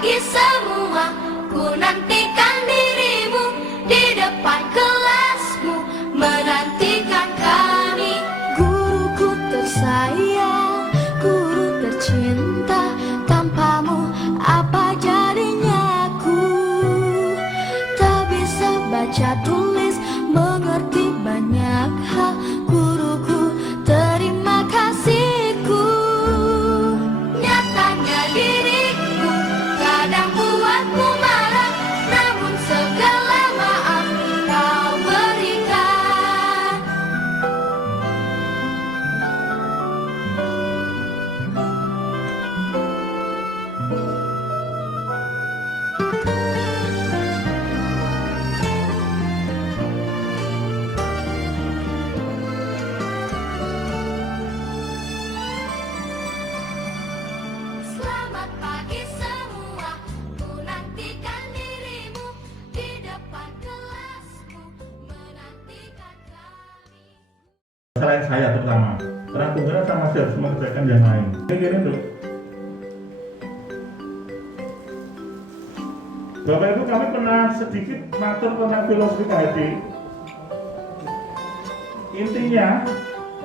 pagi semua, ku nantikan dirimu di depan kelasmu, menantikan kami. Guruku tersayang, guru tercinta, tanpamu apa jadinya aku? Tak bisa baca tulis, mengerti banyak hal. Guruku, terima kasihku. Nyatanya diriku kadang buatku marah, namun segala maaf kau berikan. Selamat pagi semua, ku nantikan dirimu di depan kelasmu, menantikan kami. Selain saya terutama, orang tunggal sama saya harus mengerjakan yang lain. Gini tuh. Bapak Ibu, kami pernah sedikit matur tentang filosofi KHD. Intinya,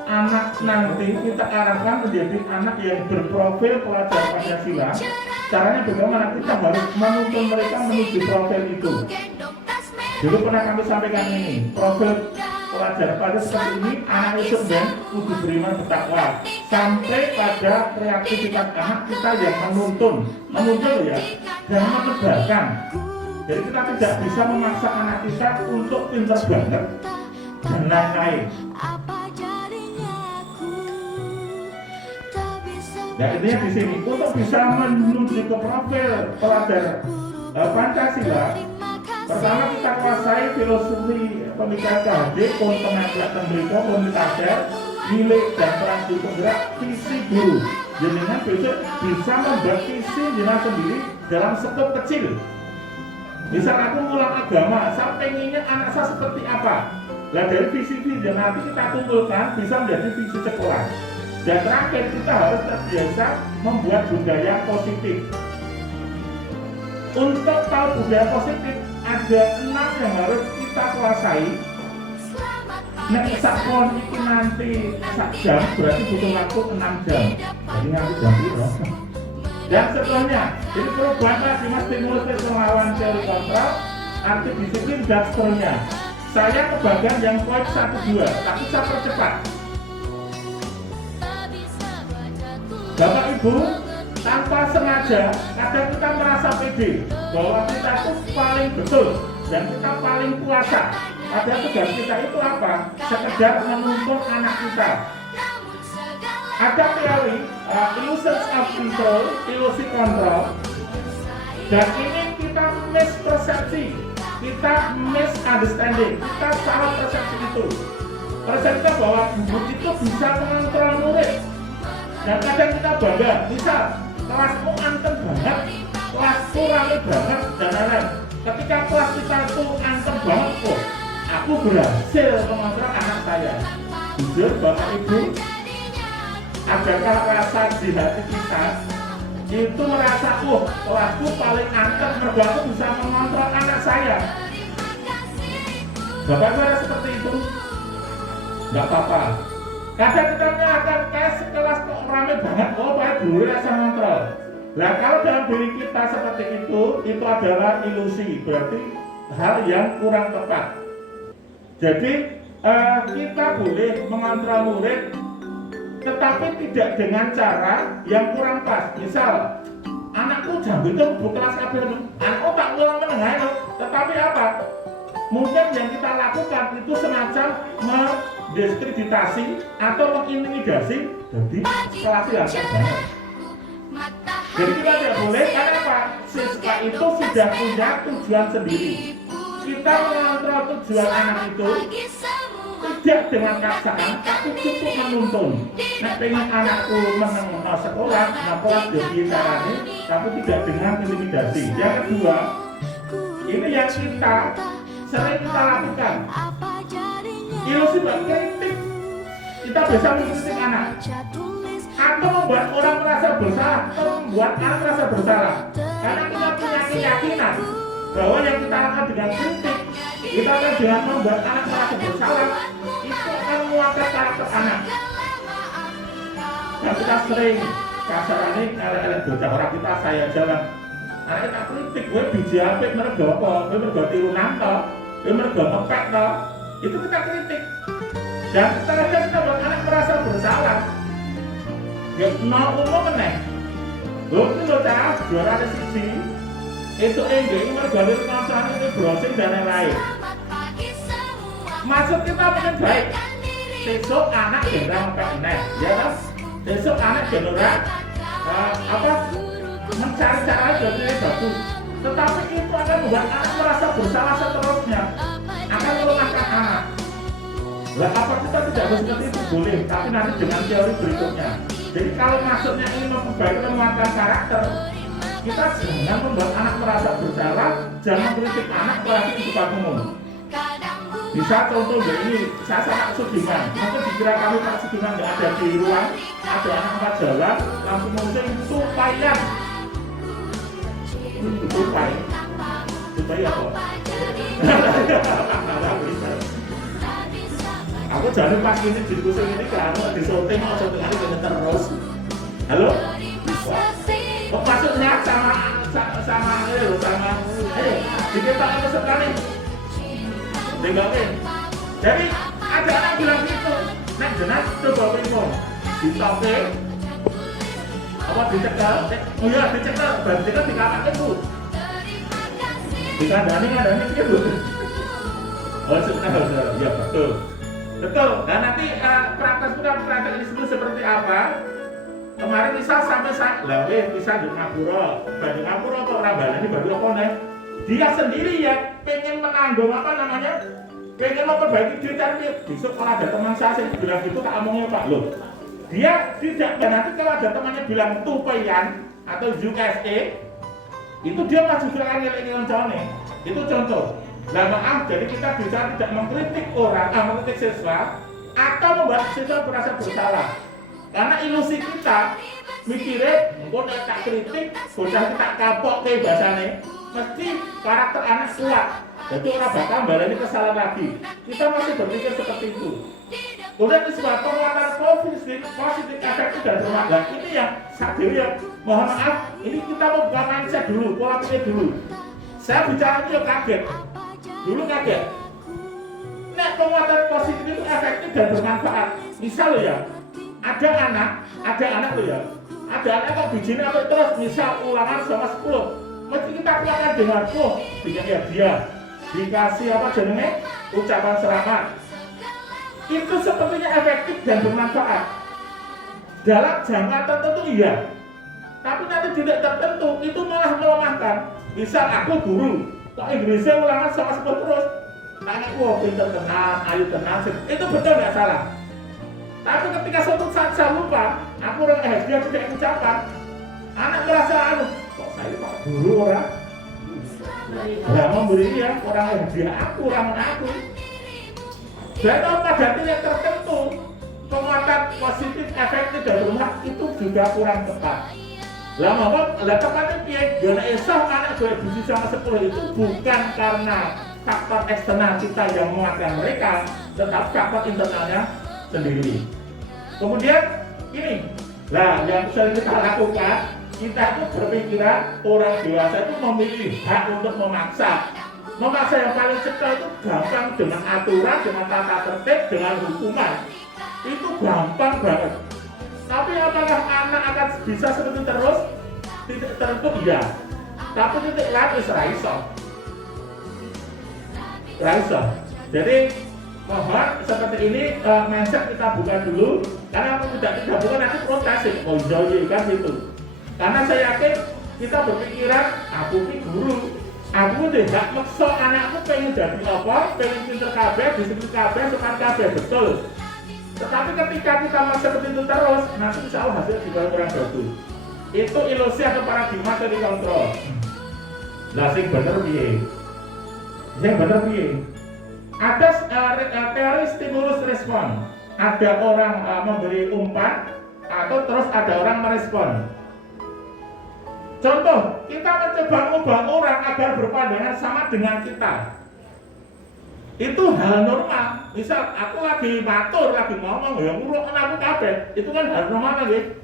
anak nanti kita arahkan menjadi anak yang berprofil pelajar Pancasila. Caranya bagaimana? Kita harus menuntun mereka menuju profil itu. Dulu pernah kami sampaikan ini, profil pelajar pada seperti ini, anak Yusuf dan kudu beriman bertakwa. Sampai pada kreativitas anak kita yang menuntun ya, dan menebarkan. Jadi kita tidak bisa memaksa anak kita untuk pintar banget dan lain-lain. Nah, intinya di sini untuk bisa menuju ke profil pelajar Pancasila, pertama kita kuasai filosofi pemikiran KHD, pun pengajar tembriko, komunitasnya, nilai dan peran guru penggerak, visi guru. Jenengan besok bisa membuat visi jenengan sendiri dalam skop kecil. Misal aku ngulang agama, saya pengennya anak saya seperti apa? Nah, dari visi-visi yang nanti kita kumpulkan bisa menjadi visi sekolah. Dan terakhir kita harus terbiasa membuat budaya positif. Untuk tahu budaya positif ada 6 yang harus kita kuasai. Nek sakon itu nanti sak jam berarti butuh waktu 6 jam. Jadi nanti jam itu. Dan setelahnya, ini perubahan paradigma stimulus melawan teori kontrol, arti disiplin dan seterusnya. Saya kebagian yang poin 1-2, tapi saya percepat. Bapak Ibu, tanpa sengaja, kadang kita merasa pede bahwa kita itu paling betul dan kita paling kuasa. Padahal tugas kita itu apa? Sekedar menuntun anak kita. Ada teori illusions of control, ilusi kontrol, dan ini kita mispersepsi, kita misunderstanding, kita salah persepsi itu. Persepsi bahwa guru itu bisa mengontrol murid. Dan kadang kita bangga, misal kelasmu anteng banget, kelasku rame banget, dan lain-lain. Ketika kelas kita itu anteng banget, kok aku berhasil mengontrol anak saya. Jujur Bapak Ibu, adakah rasa di hati kita itu merasa, kelasku paling anteng, mergo aku bisa mengontrol anak saya. Bapak Ibu ada seperti itu? Nggak apa-apa. Kadang kita menyalahkan kelas kok rame banget, Pak dulu rasa kontrol. Nah, kalau dalam diri kita seperti itu adalah ilusi, berarti hal yang kurang tepat. Jadi kita boleh mengontrol murid, tetapi tidak dengan cara yang kurang pas. Misal, anakku jambu itu bu kelas kabeh, anakku tak ulang menengah, tetapi apa? Mungkin yang kita lakukan itu semacam mendiskreditasi atau mengintimidasi, jadi kelas yang terbanyak. Jadi kita tidak boleh, karena apa? Siswa itu sudah punya tujuan sendiri. Kita mengontrol tujuan anak itu tidak dengan paksaan, tapi cukup menuntun. Nah, pengen anakku menang sekolah, nah kelas jadi caranya, tapi tidak dengan intimidasi. Yang kedua, ini yang kita sering kita lakukan, ilusi kritik. Kita bisa mengkritik anak atau membuat orang merasa bersalah, atau membuat anak merasa bersalah. Karena kita punya keyakinan bahwa yang kita lakukan dengan kritik, kita akan dengan membuat anak merasa bersalah, itu akan menguatkan karakter anak. Dan kita sering kasarannya elek-elek bocah orang kita saya jalan. Anak kita kritik, gue biji apik mergo apa? Gue mergo tirunan toh, gue mergo ngepek toh. Itu kita kritik. Dan kita buat anak merasa bersalah. Ya mau umum meneh. Lho iki lho cara juara ada siji. Itu enggak mergo kancane ini browsing dan lain-lain. Maksud kita mungkin baik. Besok anak gendang ngepek meneh, ya kan? Besok anak gendang mencari cara yang lebih bagus, tetapi itu akan membuat anak merasa bersalah seterusnya, akan melemahkan anak. Lah apa kita tidak harus seperti itu boleh, tapi nanti dengan teori berikutnya. Jadi kalau maksudnya ini memperbaiki menguatkan karakter, kita jangan membuat anak merasa bersalah, jangan kritik anak apalagi di depan umum. Bisa contoh ini, saya sama Sudiman, mungkin dikira kami Pak Sudiman nggak ada di ruang, ada anak empat jalan, langsung muncul supaya supaya apa? Aku jangan pas ini diskusi ini kamu disorting mau satu kali kena terus. Halo? Oh, maksudnya sama dikita apa sekali? Dengarin. Jadi ada anak bilang gitu, nek jenak coba bingung, ditoke apa dicekal? Oh iya dicekal, berarti kan dikapain bu? Dikandani gitu. Oh sudah, ya betul. Betul. Dan nanti praktek disebut seperti apa? Kemarin misal sampai bisa di Ngapura, di Ngapura kok orang ini baru apa nih? Dia sendiri ya pengen menanggung apa namanya? Pengen memperbaiki diri tapi besok kalau ada teman saya bilang gitu tak omongnya Pak loh. Dia tidak, dan nanti kalau ada temannya bilang tupayan atau USA, itu dia masih bilang ngilangin itu contoh. Nah maaf, jadi kita bisa tidak mengkritik orang, mengkritik siswa atau membuat siswa merasa bersalah. Karena ilusi kita mikirnya, kok tak kritik, bocah kita kapok kayak bahasanya, mesti karakter anak kuat. Jadi orang bakal balani kesalahan lagi. Kita masih berpikir seperti itu. Kemudian sebuah penguatan positif efektif dan bermakna. Ini yang sadar ya, mohon maaf, ini kita mau buka mindset dulu, pola pikir dulu. Saya bicara ini kaget. Dulu kaget. Nek penguatan positif itu efektif dan bermanfaat. Misal ya, ada anak tuh ya. Ada anak kok bijinya apa terus misal ulangan sama 10. Mesti kita keluarkan dengan ya dia dikasih apa jenenge ucapan selamat. Itu sepertinya efektif dan bermanfaat. Dalam jangka tertentu iya. Tapi nanti tidak tertentu itu malah melemahkan. Misal aku guru kok Inggrisnya ulangan sama 10 terus, anakku pinter tenang, ayu tenang, itu betul nggak salah. Tapi ketika suatu saat saya lupa, aku orang dia tidak ucapan, anak merasa kok saya pak guru orang, nggak memberi dia orang dia aku, orang aku. Dan pada titik tertentu, penguatan positif efektif dan bermanfaat itu juga kurang tepat. Lah tepatnya piye gana esah anak gue biji sama 10 itu bukan karena faktor eksternal kita yang menguatkan mereka, tetapi faktor internalnya sendiri. Kemudian ini, yang sering kita lakukan, kita itu berpikiran orang dewasa itu memiliki hak untuk memaksa. Memaksa yang paling cepat itu gampang dengan aturan, dengan tata tertib, dengan hukuman. Itu gampang banget. Tapi apakah anak akan bisa seperti terus? Titik tertentu iya. Tapi titik lain raiso. Jadi mohon seperti ini mindset kita buka dulu. Karena aku tidak bukan nanti protes. Oh iya kan gitu. Karena saya yakin kita berpikiran aku ini guru. Aku tidak maksa anakku pengen jadi apa, pengen pinter kabeh, disiplin kabeh, suka kabeh, betul. Tetapi ketika kita masih seperti itu terus, nanti insya Allah hasil juga kurang bagus. Itu ilusi atau paradigma yang dikontrol. Lah sing bener piye? Ada teori stimulus respon. Ada orang memberi umpan atau terus ada orang merespon. Contoh, kita mencoba mencoba orang agar berpandangan sama dengan kita. Itu hal normal. Misal aku lagi matur, lagi ngomong, ya nguruk aku kabeh. Itu kan hal normal lagi.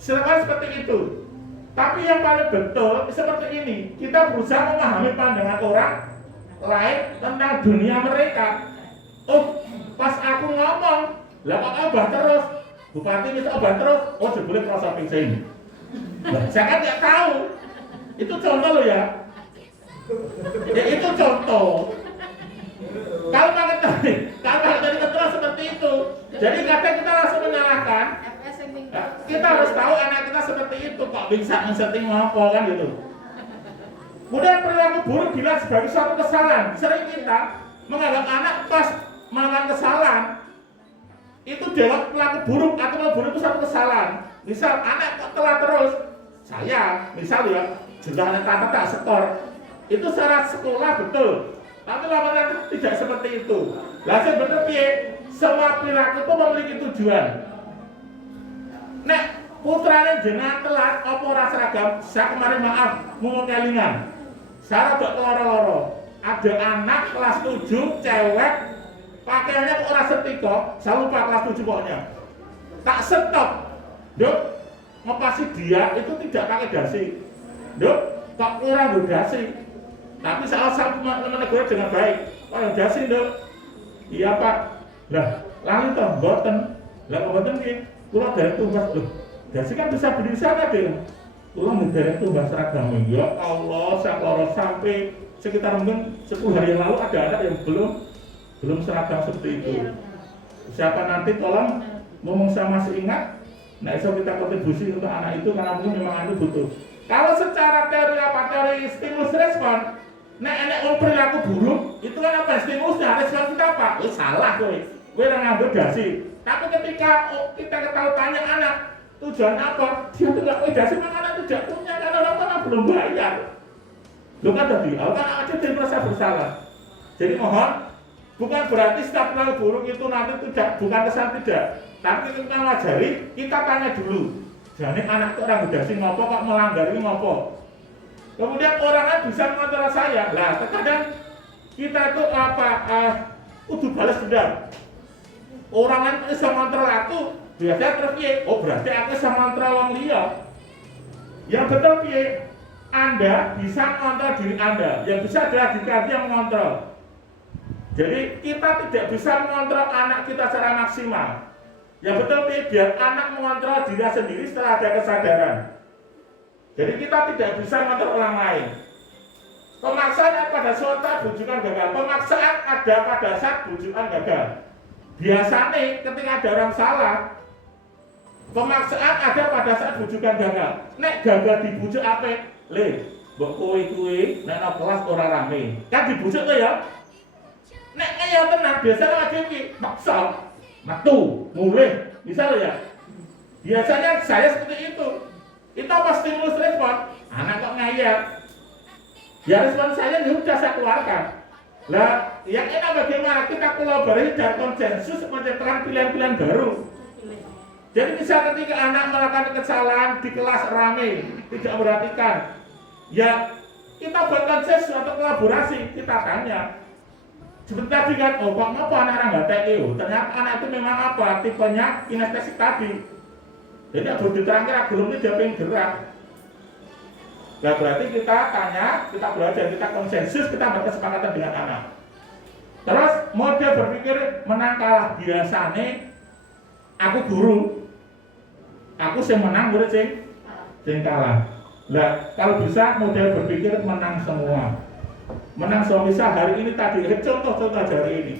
Silakan seperti itu. Tapi yang paling betul seperti ini. Kita berusaha memahami pandangan orang lain tentang dunia mereka. Oh, pas aku ngomong, lah kok obah terus. Bupati bisa obah terus. Oh, jebule proses pingsan. Saya kan nggak tahu. Itu contoh loh ya. Ya itu contoh. Kalau pakai tadi ketua seperti itu, jadi kadang kita langsung menyalahkan. Kita harus tahu anak kita seperti itu, kok bisa men-setting apa kan gitu. Kemudian perilaku buruk dilihat sebagai suatu kesalahan. Sering kita menganggap anak pas melakukan kesalahan itu dianggap perilaku buruk atau perilaku buruk itu suatu kesalahan. Misal anak kok telat terus, saya misal ya jumlahnya tante tak setor, itu secara sekolah betul. Tapi laporan tidak seperti itu. Lah sebenarnya semua perilaku itu memiliki tujuan. Nek putrane jenengan telat apa ora seragam, saya kemarin maaf mau kelingan. Saya rada loro-loro. Ada anak kelas 7 cewek pakaiannya kok ora setrika, saya lupa kelas 7 pokoknya. Tak stop. Dok, ngepasi dia itu tidak pakai dasi. Dok, kok kurang dasi. Tapi saya menegur dengan baik. Pak yang dasi dok. Iya pak. Lah, lalu toh boten. Lah boten ki. Kula dari tumbas loh. Dasi kan bisa beli sana deh. Kula dari tumbas seragam. Ya Allah, saya kalau sampai sekitar mungkin 10 hari yang lalu ada anak yang belum seragam seperti itu. Siapa nanti tolong ngomong saya masih ingat. Nah, so kita kontribusi untuk anak itu karena mungkin memang itu butuh. Kalau secara teori stimulus respon, nek perilaku buruk itu kan apa stimulusnya respon kita apa? Oh, salah kowe ora nganggo dasi. Tapi ketika kita ketahui tanya anak tujuan apa, dia tidak punya dasi, maka anak tidak punya karena orang tua belum bayar. Lu kan tadi, kan aja dia merasa bersalah. Jadi mohon, bukan berarti setiap perilaku buruk itu nanti bukan kesan tidak. Tapi kita ngajari, kita tanya dulu. Jadi anak itu orang dasi ngopo kok melanggar ini ngopo? Kemudian orang kan bisa mengontrol saya. Lah, terkadang kita itu kudu balas dendam. Orang kan bisa mengontrol aku, biasanya terus piye? Oh, berarti aku bisa mengontrol orang liya. Yang betul piye? Anda bisa mengontrol diri Anda. Yang bisa adalah diri Anda yang mengontrol. Jadi kita tidak bisa mengontrol anak kita secara maksimal. Yang betul piye? Biar anak mengontrol diri sendiri setelah ada kesadaran. Jadi kita tidak bisa mengontrol orang lain. Pemaksaan pada suatu bujukan gagal. Pemaksaan ada pada saat bujukan gagal. Biasanya ketika ada orang salah, pemaksaan ada pada saat bujukan gagal. Nek gagal dibujuk apa? Mbok kowe nek nang kelas ora rame. Kan dibujuk to ya? Nek kaya tenan biasanya aja iki maksa, metu, mulih, misalnya ya. Biasanya saya seperti itu. Itu apa stimulus respon? Anak kok ngeyel. Ya respon saya ya sudah saya keluarkan. Lah, yang enak bagaimana kita kolaborasi dan konsensus menciptakan pilihan-pilihan baru. Jadi misal ketika anak melakukan kesalahan di kelas rame, tidak memperhatikan, ya kita buat konsensus atau kolaborasi, kita tanya. Sebentar kan, oh kok ngapa anak nggak TEO? Ternyata anak itu memang apa? Tipenya kinestetik tadi. Jadi harus diterangkan belum ini dia pengen gerak. Nah berarti kita tanya, kita belajar, kita konsensus, kita berkesepakatan dengan anak. Terus mode berpikir menang kalah. Biasanya aku guru, aku sing menang, murid sing kalah. Nah kalau bisa model berpikir menang semua. Menang semua. Misal hari ini tadi, contoh hari ini.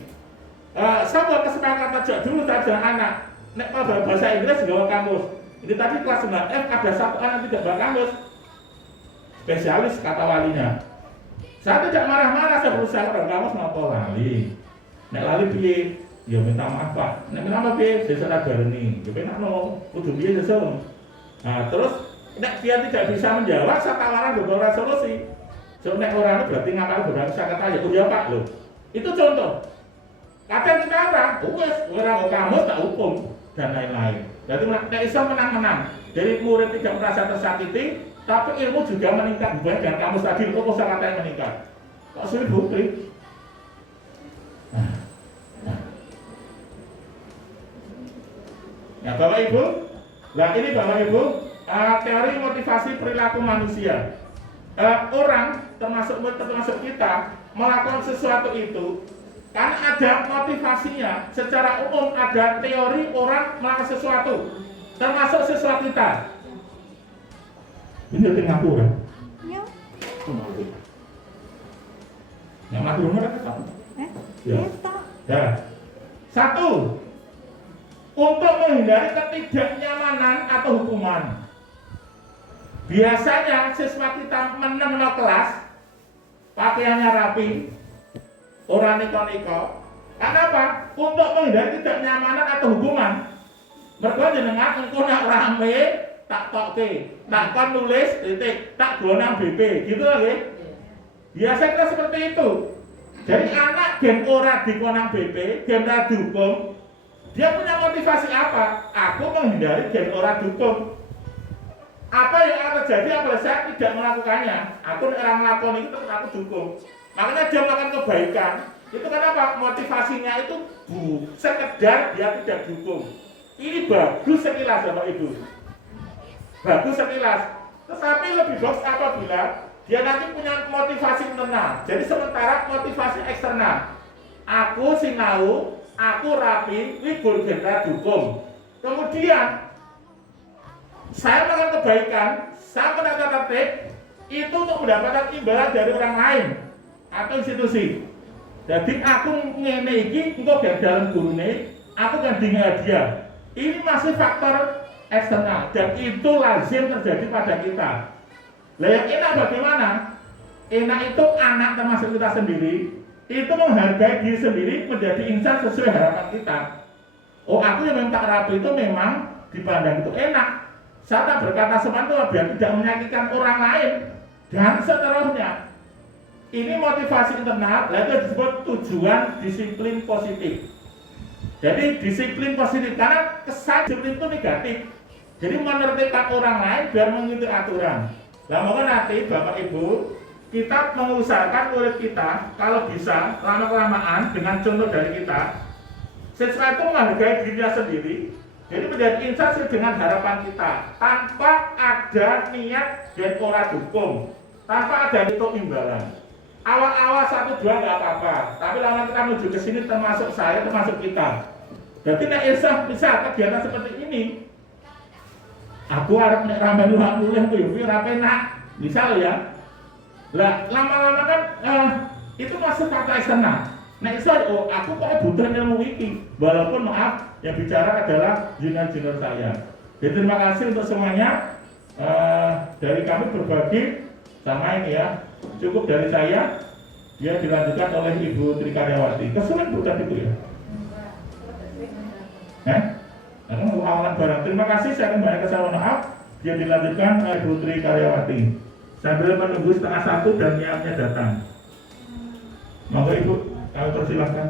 Saya buat kesepakatan aja dulu saja anak. Nek bahasa Inggris gawa kamus. Ini tadi kelas 9F ada satu anak tidak bawa kamus. Spesialis kata walinya. Saya tidak marah-marah, saya berusaha orang kamus ngapa lali. Nek lali piye? Ya minta maaf Pak. Nek minta maaf piye? Saya salah gareni. Ya penak no, kudu piye sesuk. Nah, terus nek dia tidak bisa menjawab, saya tawaran beberapa solusi. So nek orang itu berarti ngapal beberapa saya kata ya, oh ya Pak loh. Itu contoh. Kadang kita orang kamus tak hukum dan lain-lain. Jadi nek iso menang-menang. Jadi murid tidak merasa tersakiti, tapi ilmu juga meningkat. Bukan dengan kamus tadi, ilmu kosakata yang meningkat. Kok sulit Putri? Nah, Bapak Ibu, nah ini Bapak Ibu, teori motivasi perilaku manusia. Orang termasuk kita melakukan sesuatu itu kan ada motivasinya. Secara umum ada teori orang melakukan sesuatu, termasuk siswa kita. Ini dari ngatur kan? Iya. Yang ngatur nomor apa? Ya. Ya. Satu, untuk menghindari ketidaknyamanan atau hukuman. Biasanya siswa kita menang kelas, pakaiannya rapi, orang niko-niko. Kenapa? Untuk menghindari ketidaknyamanan atau hukuman. Mereka jenengan engko nak rame, tak tokke, tak kon nulis titik, tak gonang BP, gitu lagi. Biasa kita seperti itu. Jadi anak gen ora dikonang BP, gen ora dihukum, dia punya motivasi apa? Aku menghindari gen ora dihukum. Apa yang akan terjadi apabila saya tidak melakukannya? Aku orang melakukan itu tetap aku dukung. Makanya dia melakukan kebaikan. Itu kenapa? Motivasinya itu sekedar dia tidak dukung. Ini bagus sekilas Bapak Ibu. Bagus sekilas. Tetapi lebih bagus apabila dia nanti punya motivasi internal. Jadi sementara motivasi eksternal. Aku sinau, aku rapi, wibur genera dukung. Kemudian saya melakukan kebaikan, saya menata tertib, itu untuk mendapatkan imbalan dari orang lain atau institusi. Jadi aku ngene iki, engko dalam gurune, aku ganti hadiah. Ini masih faktor eksternal dan itu lazim terjadi pada kita. Lah yang enak bagaimana? Enak itu anak termasuk kita sendiri, itu menghargai diri sendiri menjadi insan sesuai harapan kita. Oh, aku yang minta rapi itu memang dipandang itu enak. Saya tak berkata seperti itu biar tidak menyakitkan orang lain dan seterusnya. Ini motivasi internal, itu disebut tujuan disiplin positif. Jadi disiplin positif karena kesan disiplin itu negatif. Jadi menertibkan orang lain biar mengikuti aturan. Nah, maka nanti Bapak Ibu kita mengusahakan murid kita kalau bisa lama-kelamaan dengan contoh dari kita, siswa itu menghargai dirinya sendiri. Jadi menjadi insan dengan harapan kita tanpa ada niat dan ora dukung, tanpa ada itu imbalan. Awal-awal 1-2 nggak apa-apa, tapi lama kita menuju ke sini termasuk saya, termasuk kita. Jadi nek bisa kegiatan seperti ini. Aku harap nek ramen nulis kuwi rapi nak, bisa ya. Lah lama-lama kan itu masuk fakta eksternal. Nek iso aku kok butuh ilmu iki, walaupun maaf yang bicara adalah junior saya. Jadi terima kasih untuk semuanya. Dari kami berbagi sama ini ya. Cukup dari saya. Dia dilanjutkan oleh Ibu Tri Karyawati. Kesulitan bukan itu ya? Karena awalan barang. Terima kasih. Saya kembali ke saya maaf. Dia dilanjutkan oleh Ibu Tri Karyawati. Sambil menunggu 12:30 dan niatnya datang. Monggo Ibu, kami persilahkan.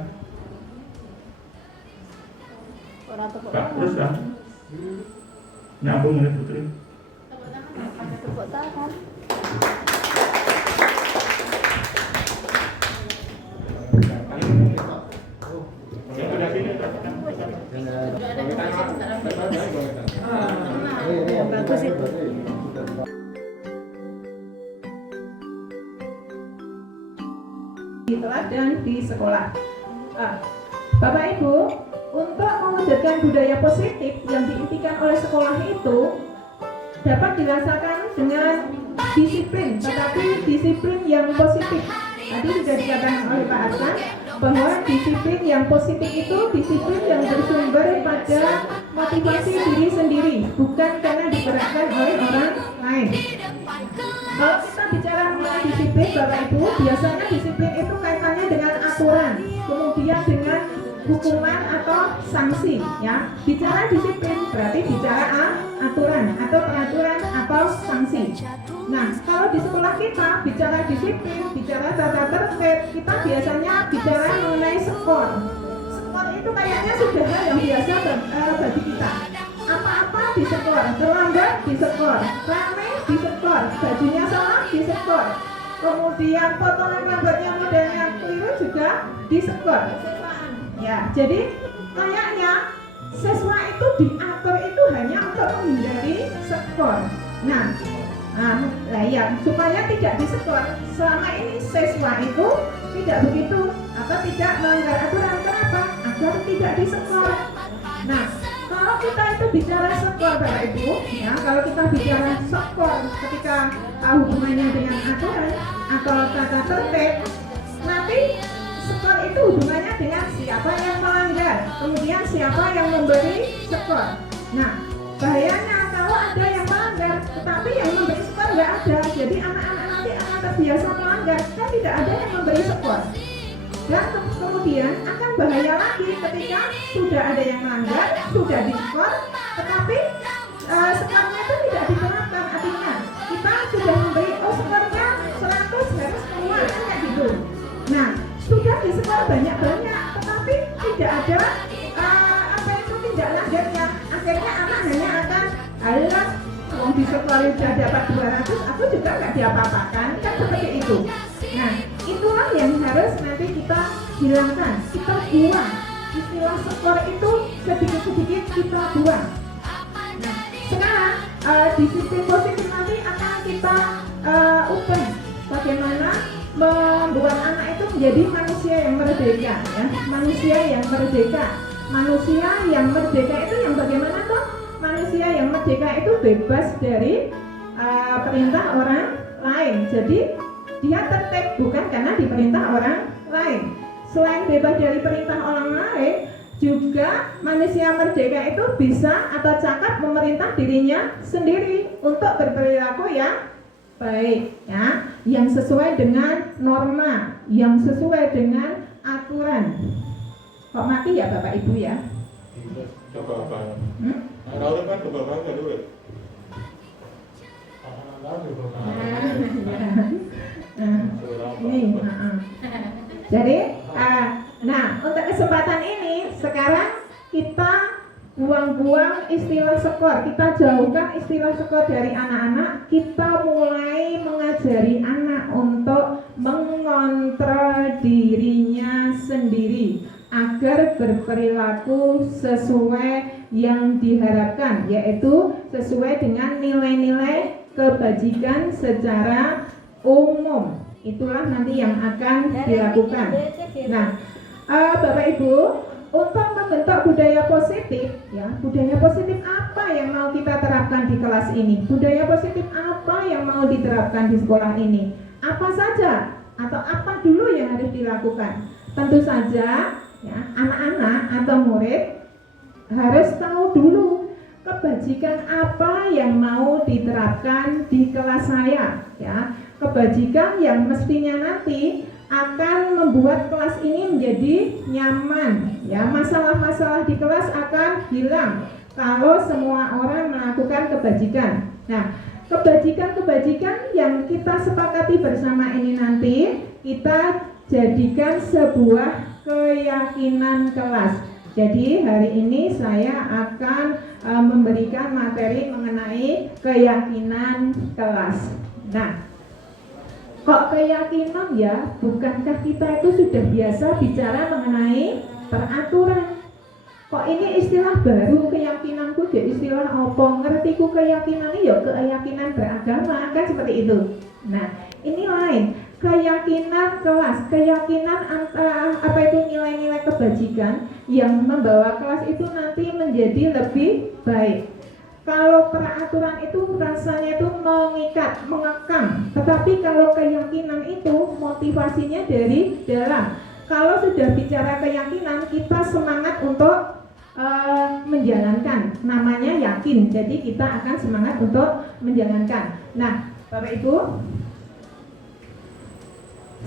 Pak, terus kan? Nyambung ini Putri. Tepuk tangan. Yang ada sini. Bagus itu. Di teladan di sekolah. Bapak Ibu, untuk mewujudkan budaya positif yang diimpikan oleh sekolah itu dapat dirasakan dengan disiplin, tetapi disiplin yang positif. Tadi sudah dikatakan oleh Pak Hasan bahwa disiplin yang positif itu disiplin yang bersumber pada motivasi diri sendiri, bukan karena digerakkan oleh orang lain. Kalau kita bicara mengenai disiplin, Bapak Ibu, biasanya disiplin itu kaitannya dengan aturan, kemudian dengan hukuman atau sanksi, ya. Bicara disiplin berarti bicara aturan atau peraturan atau sanksi. Nah, kalau di sekolah kita bicara disiplin, bicara tata tertib, kita biasanya bicara mengenai skor. Skor itu kayaknya sudah hal yang biasa bagi kita. apa-apa diskor, terlambat diskor, rame diskor, bajunya salah diskor, kemudian potongan rambutnya modelnya keliru juga diskor. Ya, jadi kayaknya siswa itu diatur itu hanya untuk menghindari skor. Nah, ya supaya tidak diskor. Selama ini siswa itu tidak begitu atau tidak melanggar aturan. Kenapa? Agar tidak diskor. Nah, kalau kita itu bicara skor Bapak Ibu, ya kalau kita bicara skor ketika hubungannya dengan aturan atau tata tertib, nanti skor itu hubungannya dengan siapa yang melanggar, kemudian siapa yang memberi skor. Nah, bahayanya kalau ada yang melanggar, tetapi yang memberi skor nggak ada, jadi anak-anak nanti akan terbiasa melanggar, kan tidak ada yang memberi skor. Dan kemudian akan bahaya lagi ketika sudah ada yang melanggar, sudah diskor, tetapi skornya itu tidak diterapkan. Artinya kita sudah memberi skornya 100 harus keluar kayak gitu. Nah, sudah diskor banyak-banyak, tetapi tidak ada tindak lanjutnya. Akhirnya anak hanya akan alah, wong diskor sudah dapat 200, aku juga nggak diapa-apakan, kan seperti itu. Nah, itulah yang harus nanti kita hilangkan, kita buang. Istilah skor itu sedikit-sedikit kita buang. Nah, sekarang di sistem positif nanti akan kita open bagaimana membuat anak itu menjadi manusia yang merdeka, ya. Manusia yang merdeka. Manusia yang merdeka itu yang bagaimana tuh? Manusia yang merdeka itu bebas dari perintah orang lain. Jadi dia tertib bukan karena diperintah orang lain. Selain bebas dari perintah orang lain, juga manusia merdeka itu bisa atau cakap memerintah dirinya sendiri untuk berperilaku yang baik, ya, yang sesuai dengan norma, yang sesuai dengan aturan. Kok mati ya Bapak Ibu ya? Coba apa? Tahu kan coba apa dulu? Jadi, untuk kesempatan ini sekarang kita buang-buang istilah skor, kita jauhkan istilah skor dari anak-anak, kita mulai mengajari anak untuk mengontrol dirinya sendiri agar berperilaku sesuai yang diharapkan, yaitu sesuai dengan nilai-nilai kebajikan secara umum. Itulah nanti yang akan dilakukan. Nah, Bapak Ibu, untuk membentuk budaya positif, ya, budaya positif apa yang mau kita terapkan di kelas ini? Budaya positif apa yang mau diterapkan di sekolah ini? Apa saja atau apa dulu yang harus dilakukan? Tentu saja, ya, anak-anak atau murid harus tahu dulu kebajikan apa yang mau diterapkan di kelas saya, ya. Kebajikan yang mestinya nanti akan membuat kelas ini menjadi nyaman, ya. Masalah-masalah di kelas akan hilang kalau semua orang melakukan kebajikan. Nah, kebajikan-kebajikan yang kita sepakati bersama ini nanti kita jadikan sebuah keyakinan kelas. Jadi hari ini saya akan memberikan materi mengenai keyakinan kelas. Nah, kok keyakinan ya? Bukankah kita itu sudah biasa bicara mengenai peraturan? Kok ini istilah baru, keyakinanku jadi istilah apa? Ngertiku keyakinan ini ya keyakinan beragama, kan seperti itu. Nah, ini lain. Keyakinan kelas, keyakinan antara apa itu nilai-nilai kebajikan yang membawa kelas itu nanti menjadi lebih baik. Kalau peraturan itu rasanya itu mengikat, mengekang, tetapi kalau keyakinan itu motivasinya dari dalam. Kalau sudah bicara keyakinan, kita semangat untuk menjalankan, namanya yakin. Jadi kita akan semangat untuk menjalankan. Nah, Bapak Ibu,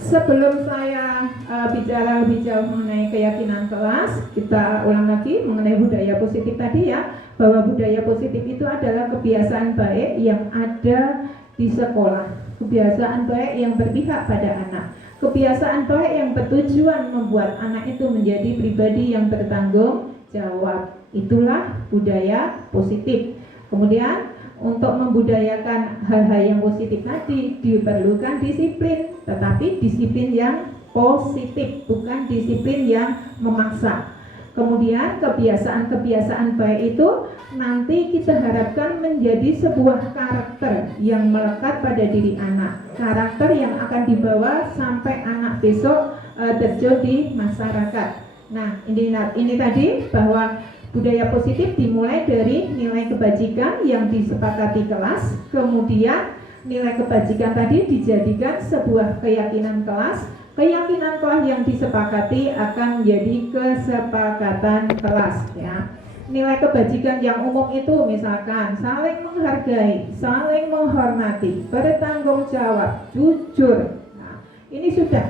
sebelum saya bicara lebih jauh mengenai keyakinan kelas, kita ulang lagi mengenai budaya positif tadi ya, bahwa budaya positif itu adalah kebiasaan baik yang ada di sekolah, kebiasaan baik yang berpihak pada anak, kebiasaan baik yang bertujuan membuat anak itu menjadi pribadi yang bertanggung jawab, Itulah budaya positif. Kemudian untuk membudayakan hal-hal yang positif tadi diperlukan disiplin, tetapi disiplin yang positif, bukan disiplin yang memaksa. Kemudian kebiasaan-kebiasaan baik itu nanti kita harapkan menjadi sebuah karakter yang melekat pada diri anak, karakter yang akan dibawa sampai anak besok terjun di masyarakat. Nah, ini tadi bahwa budaya positif dimulai dari nilai kebajikan yang disepakati kelas, kemudian nilai kebajikan tadi dijadikan sebuah keyakinan kelas. Keyakinan kelas yang disepakati akan menjadi kesepakatan kelas, ya. Nilai kebajikan yang umum itu misalkan saling menghargai, saling menghormati, bertanggung jawab, jujur. Nah, ini sudah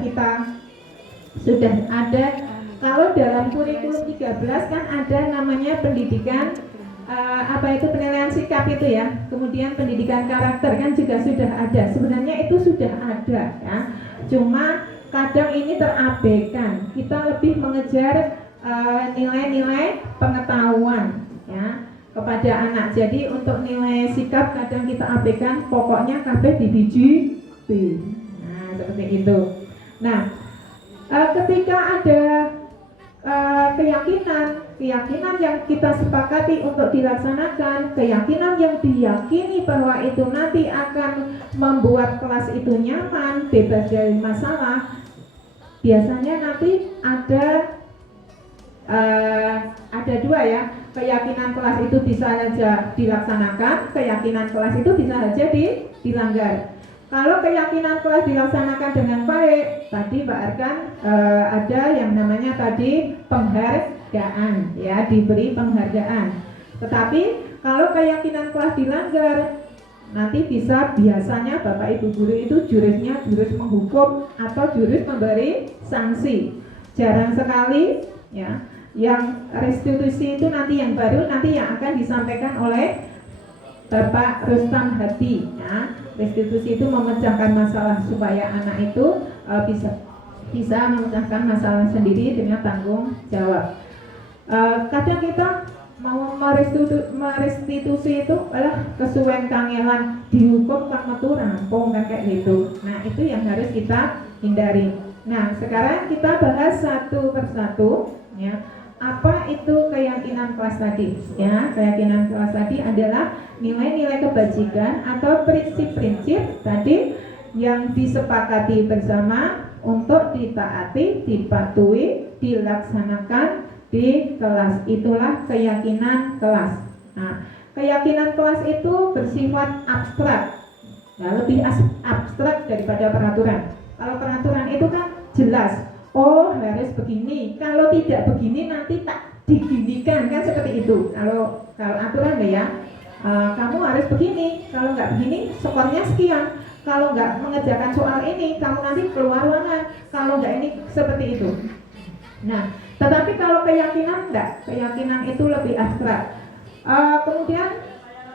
ada. Kalau dalam kurikulum 13 kan ada namanya pendidikan penilaian sikap itu ya. Kemudian pendidikan karakter kan juga sudah ada. Sebenarnya itu sudah ada, ya. Cuma kadang ini terabaikan. Kita lebih mengejar nilai-nilai pengetahuan, ya, kepada anak. Jadi untuk nilai sikap kadang kita abaikan, pokoknya kabeh dibiji B. Nah, seperti itu. Nah, ketika ada keyakinan yang kita sepakati untuk dilaksanakan, keyakinan yang diyakini bahwa itu nanti akan membuat kelas itu nyaman, bebas dari masalah. Biasanya nanti ada dua ya, keyakinan kelas itu bisa saja dilaksanakan, keyakinan kelas itu bisa saja dilanggar. Kalau keyakinan kelas dilaksanakan dengan baik, tadi Pak Arkan ada yang namanya tadi penghargaan, ya, diberi penghargaan. Tetapi kalau keyakinan kelas dilanggar, nanti biasanya Bapak Ibu guru itu jurusnya jurus menghukum atau jurus memberi sanksi. Jarang sekali, ya, yang restitusi itu nanti yang baru nanti yang akan disampaikan oleh Bapak Rustam Hadi, ya. Restitusi itu memecahkan masalah supaya anak itu bisa memecahkan masalah sendiri dengan tanggung jawab. Kadang kita mau merestitusi itu kesuwen kangelan, dihukum kang metu rampung kan kayak gitu. Nah, itu yang harus kita hindari. Nah, sekarang kita bahas satu persatu, ya. Apa itu keyakinan kelas tadi? Ya, keyakinan kelas tadi adalah nilai-nilai kebajikan atau prinsip-prinsip tadi yang disepakati bersama untuk ditaati, dipatuhi, dilaksanakan di kelas. Itulah keyakinan kelas. Nah, keyakinan kelas itu bersifat abstrak, ya, lebih abstrak daripada peraturan. Kalau peraturan itu kan jelas. Oh, harus begini. Kalau tidak begini nanti tak diginikan, kan seperti itu. Kalau aturan ya, kamu harus begini. Kalau nggak begini, skornya sekian. Kalau nggak mengerjakan soal ini, kamu nanti keluar ruangan. Kalau nggak ini, seperti itu. Nah, tetapi kalau keyakinan enggak. Keyakinan itu lebih abstrak. Kemudian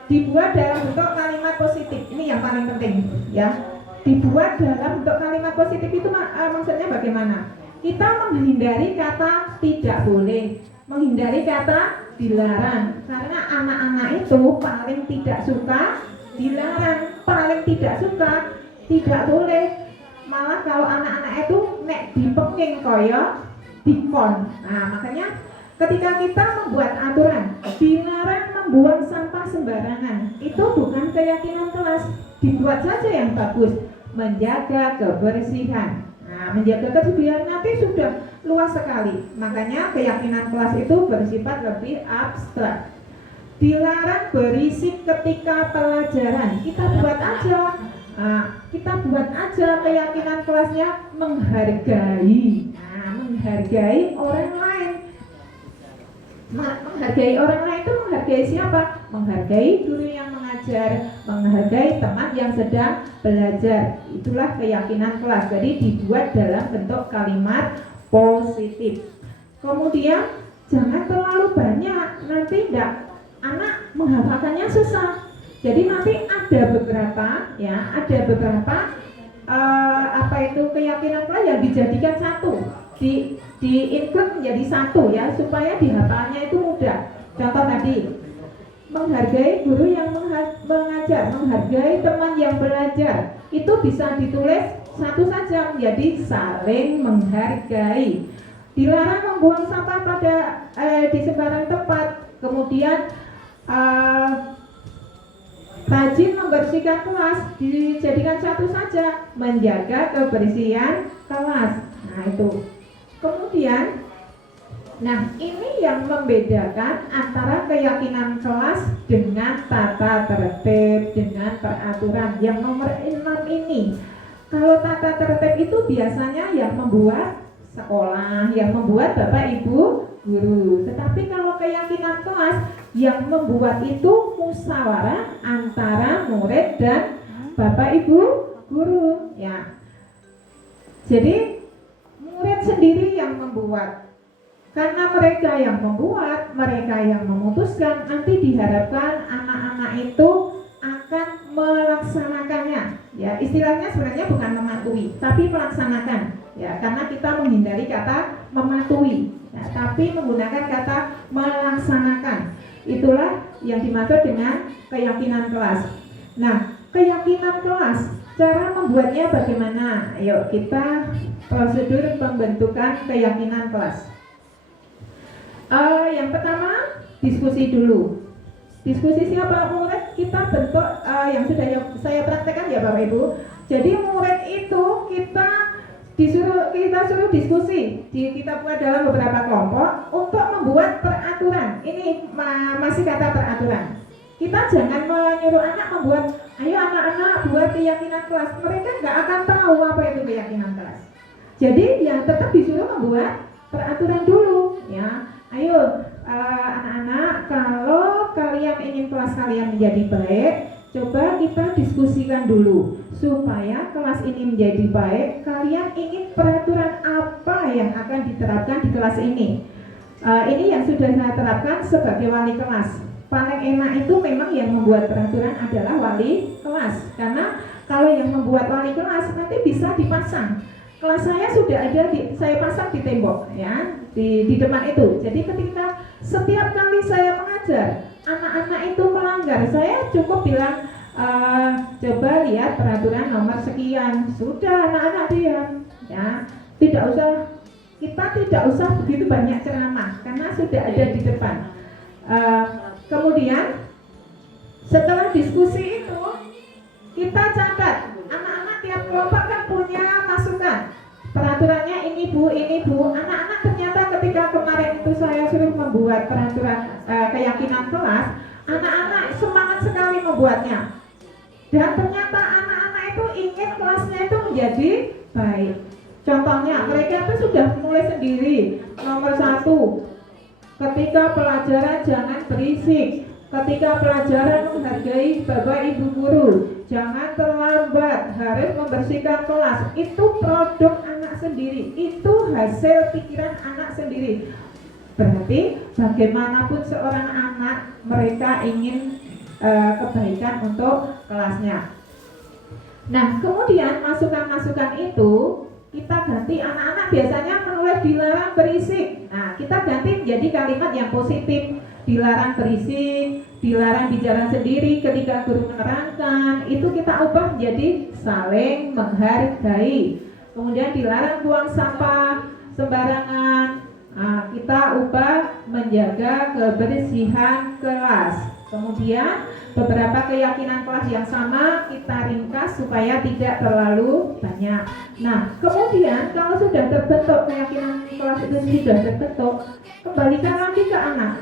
dibuat dalam bentuk kalimat positif. Ini yang paling penting, ya. Dibuat dalam bentuk kalimat positif itu maksudnya bagaimana? Kita menghindari kata tidak boleh, menghindari kata dilarang, karena anak-anak itu paling tidak suka dilarang, paling tidak suka tidak boleh. Malah kalau anak-anak itu nek dipenging koyo dikon. Nah, makanya ketika kita membuat aturan dilarang membuang sampah sembarangan, itu bukan keyakinan kelas. Dibuat saja yang bagus, menjaga kebersihan. Nah, menjaga kebersihan nanti sudah luas sekali. Makanya keyakinan kelas itu bersifat lebih abstrak. Dilarang berisik ketika pelajaran. Kita buat aja keyakinan kelasnya menghargai. Nah, menghargai orang lain. Menghargai orang lain itu menghargai siapa? Menghargai guru yang mengajar, menghargai teman yang sedang belajar. Itulah keyakinan kelas. Jadi dibuat dalam bentuk kalimat positif. Kemudian jangan terlalu banyak, nanti anak menghafalkannya susah. Jadi nanti ada beberapa keyakinan kelas yang dijadikan satu, di include menjadi satu, ya, supaya dihafalnya itu mudah. Contoh tadi, menghargai guru yang mengajar, menghargai teman yang belajar. Itu bisa ditulis satu saja menjadi saling menghargai. Dilarang membuang sampah di sembarang tempat. Kemudian rajin membersihkan kelas, dijadikan satu saja, menjaga kebersihan kelas. Nah itu. Kemudian, nah ini yang membedakan antara keyakinan kelas dengan tata tertib, dengan peraturan. Yang nomor 6 ini, kalau tata tertib itu biasanya yang membuat sekolah, yang membuat Bapak Ibu guru. Tetapi kalau keyakinan kelas, yang membuat itu musyawarah antara murid dan Bapak Ibu guru, ya. Jadi murid sendiri yang membuat. Karena mereka yang membuat, mereka yang memutuskan, nanti diharapkan anak-anak itu akan melaksanakannya. Ya, istilahnya sebenarnya bukan mematuhi, tapi melaksanakan. Ya, karena kita menghindari kata mematuhi, ya, tapi menggunakan kata melaksanakan. Itulah yang dimaksud dengan keyakinan kelas. Nah, keyakinan kelas, cara membuatnya bagaimana? Ayo kita prosedur pembentukan keyakinan kelas. Yang pertama, diskusi dulu. Diskusi siapa murid kita bentuk yang sudah saya praktekkan ya Bapak Ibu. Jadi murid itu kita suruh diskusi. Kita buat dalam beberapa kelompok untuk membuat peraturan. Ini masih kata peraturan. Kita jangan menyuruh anak membuat, ayo anak-anak buat keyakinan kelas. Mereka nggak akan tahu apa itu keyakinan kelas. Jadi yang tetap disuruh membuat peraturan dulu, ya. Ayo anak-anak, kalau kalian ingin kelas kalian menjadi baik, coba kita diskusikan dulu supaya kelas ini menjadi baik. Kalian ingin peraturan apa yang akan diterapkan di kelas ini? Ini yang sudah saya terapkan sebagai wali kelas. Paling enak itu memang yang membuat peraturan adalah wali kelas, karena kalau yang membuat wali kelas nanti bisa dipasang. Kelas saya sudah ada saya pasang di tembok, ya, di depan itu. Jadi ketika setiap kali saya mengajar, anak-anak itu melanggar, saya cukup bilang, coba lihat peraturan nomor sekian. Sudah, anak-anak diam, ya. Kita tidak usah begitu banyak ceramah karena sudah ada di depan. Kemudian setelah diskusi itu kita catat, anak-anak tiap kelompok kan punya masukan. Peraturannya ini bu. Anak-anak ternyata ketika kemarin itu saya suruh membuat peraturan keyakinan kelas, anak-anak semangat sekali membuatnya. Dan ternyata anak-anak itu ingin kelasnya itu menjadi baik. Contohnya mereka itu sudah menulis sendiri. Nomor 1, ketika pelajaran jangan berisik. Ketika pelajaran menghargai Bapak Ibu guru. Jangan terlambat, harus membersihkan kelas. Itu produk anak sendiri, itu hasil pikiran anak sendiri. Berarti bagaimanapun seorang anak, mereka ingin kebaikan untuk kelasnya. Nah, kemudian masukan-masukan itu kita ganti. Anak-anak biasanya menulis dilarang berisik. Nah, kita ganti menjadi kalimat yang positif. Dilarang berisik, dilarang bicara sendiri ketika guru menerangkan. Itu kita ubah menjadi saling menghargai. Kemudian dilarang buang sampah sembarangan. Nah, kita ubah menjaga kebersihan kelas. Kemudian beberapa keyakinan kelas yang sama kita ringkas supaya tidak terlalu banyak. Nah, kemudian kalau sudah terbentuk keyakinan kelas itu sudah terbentuk, kembalikan lagi ke anak.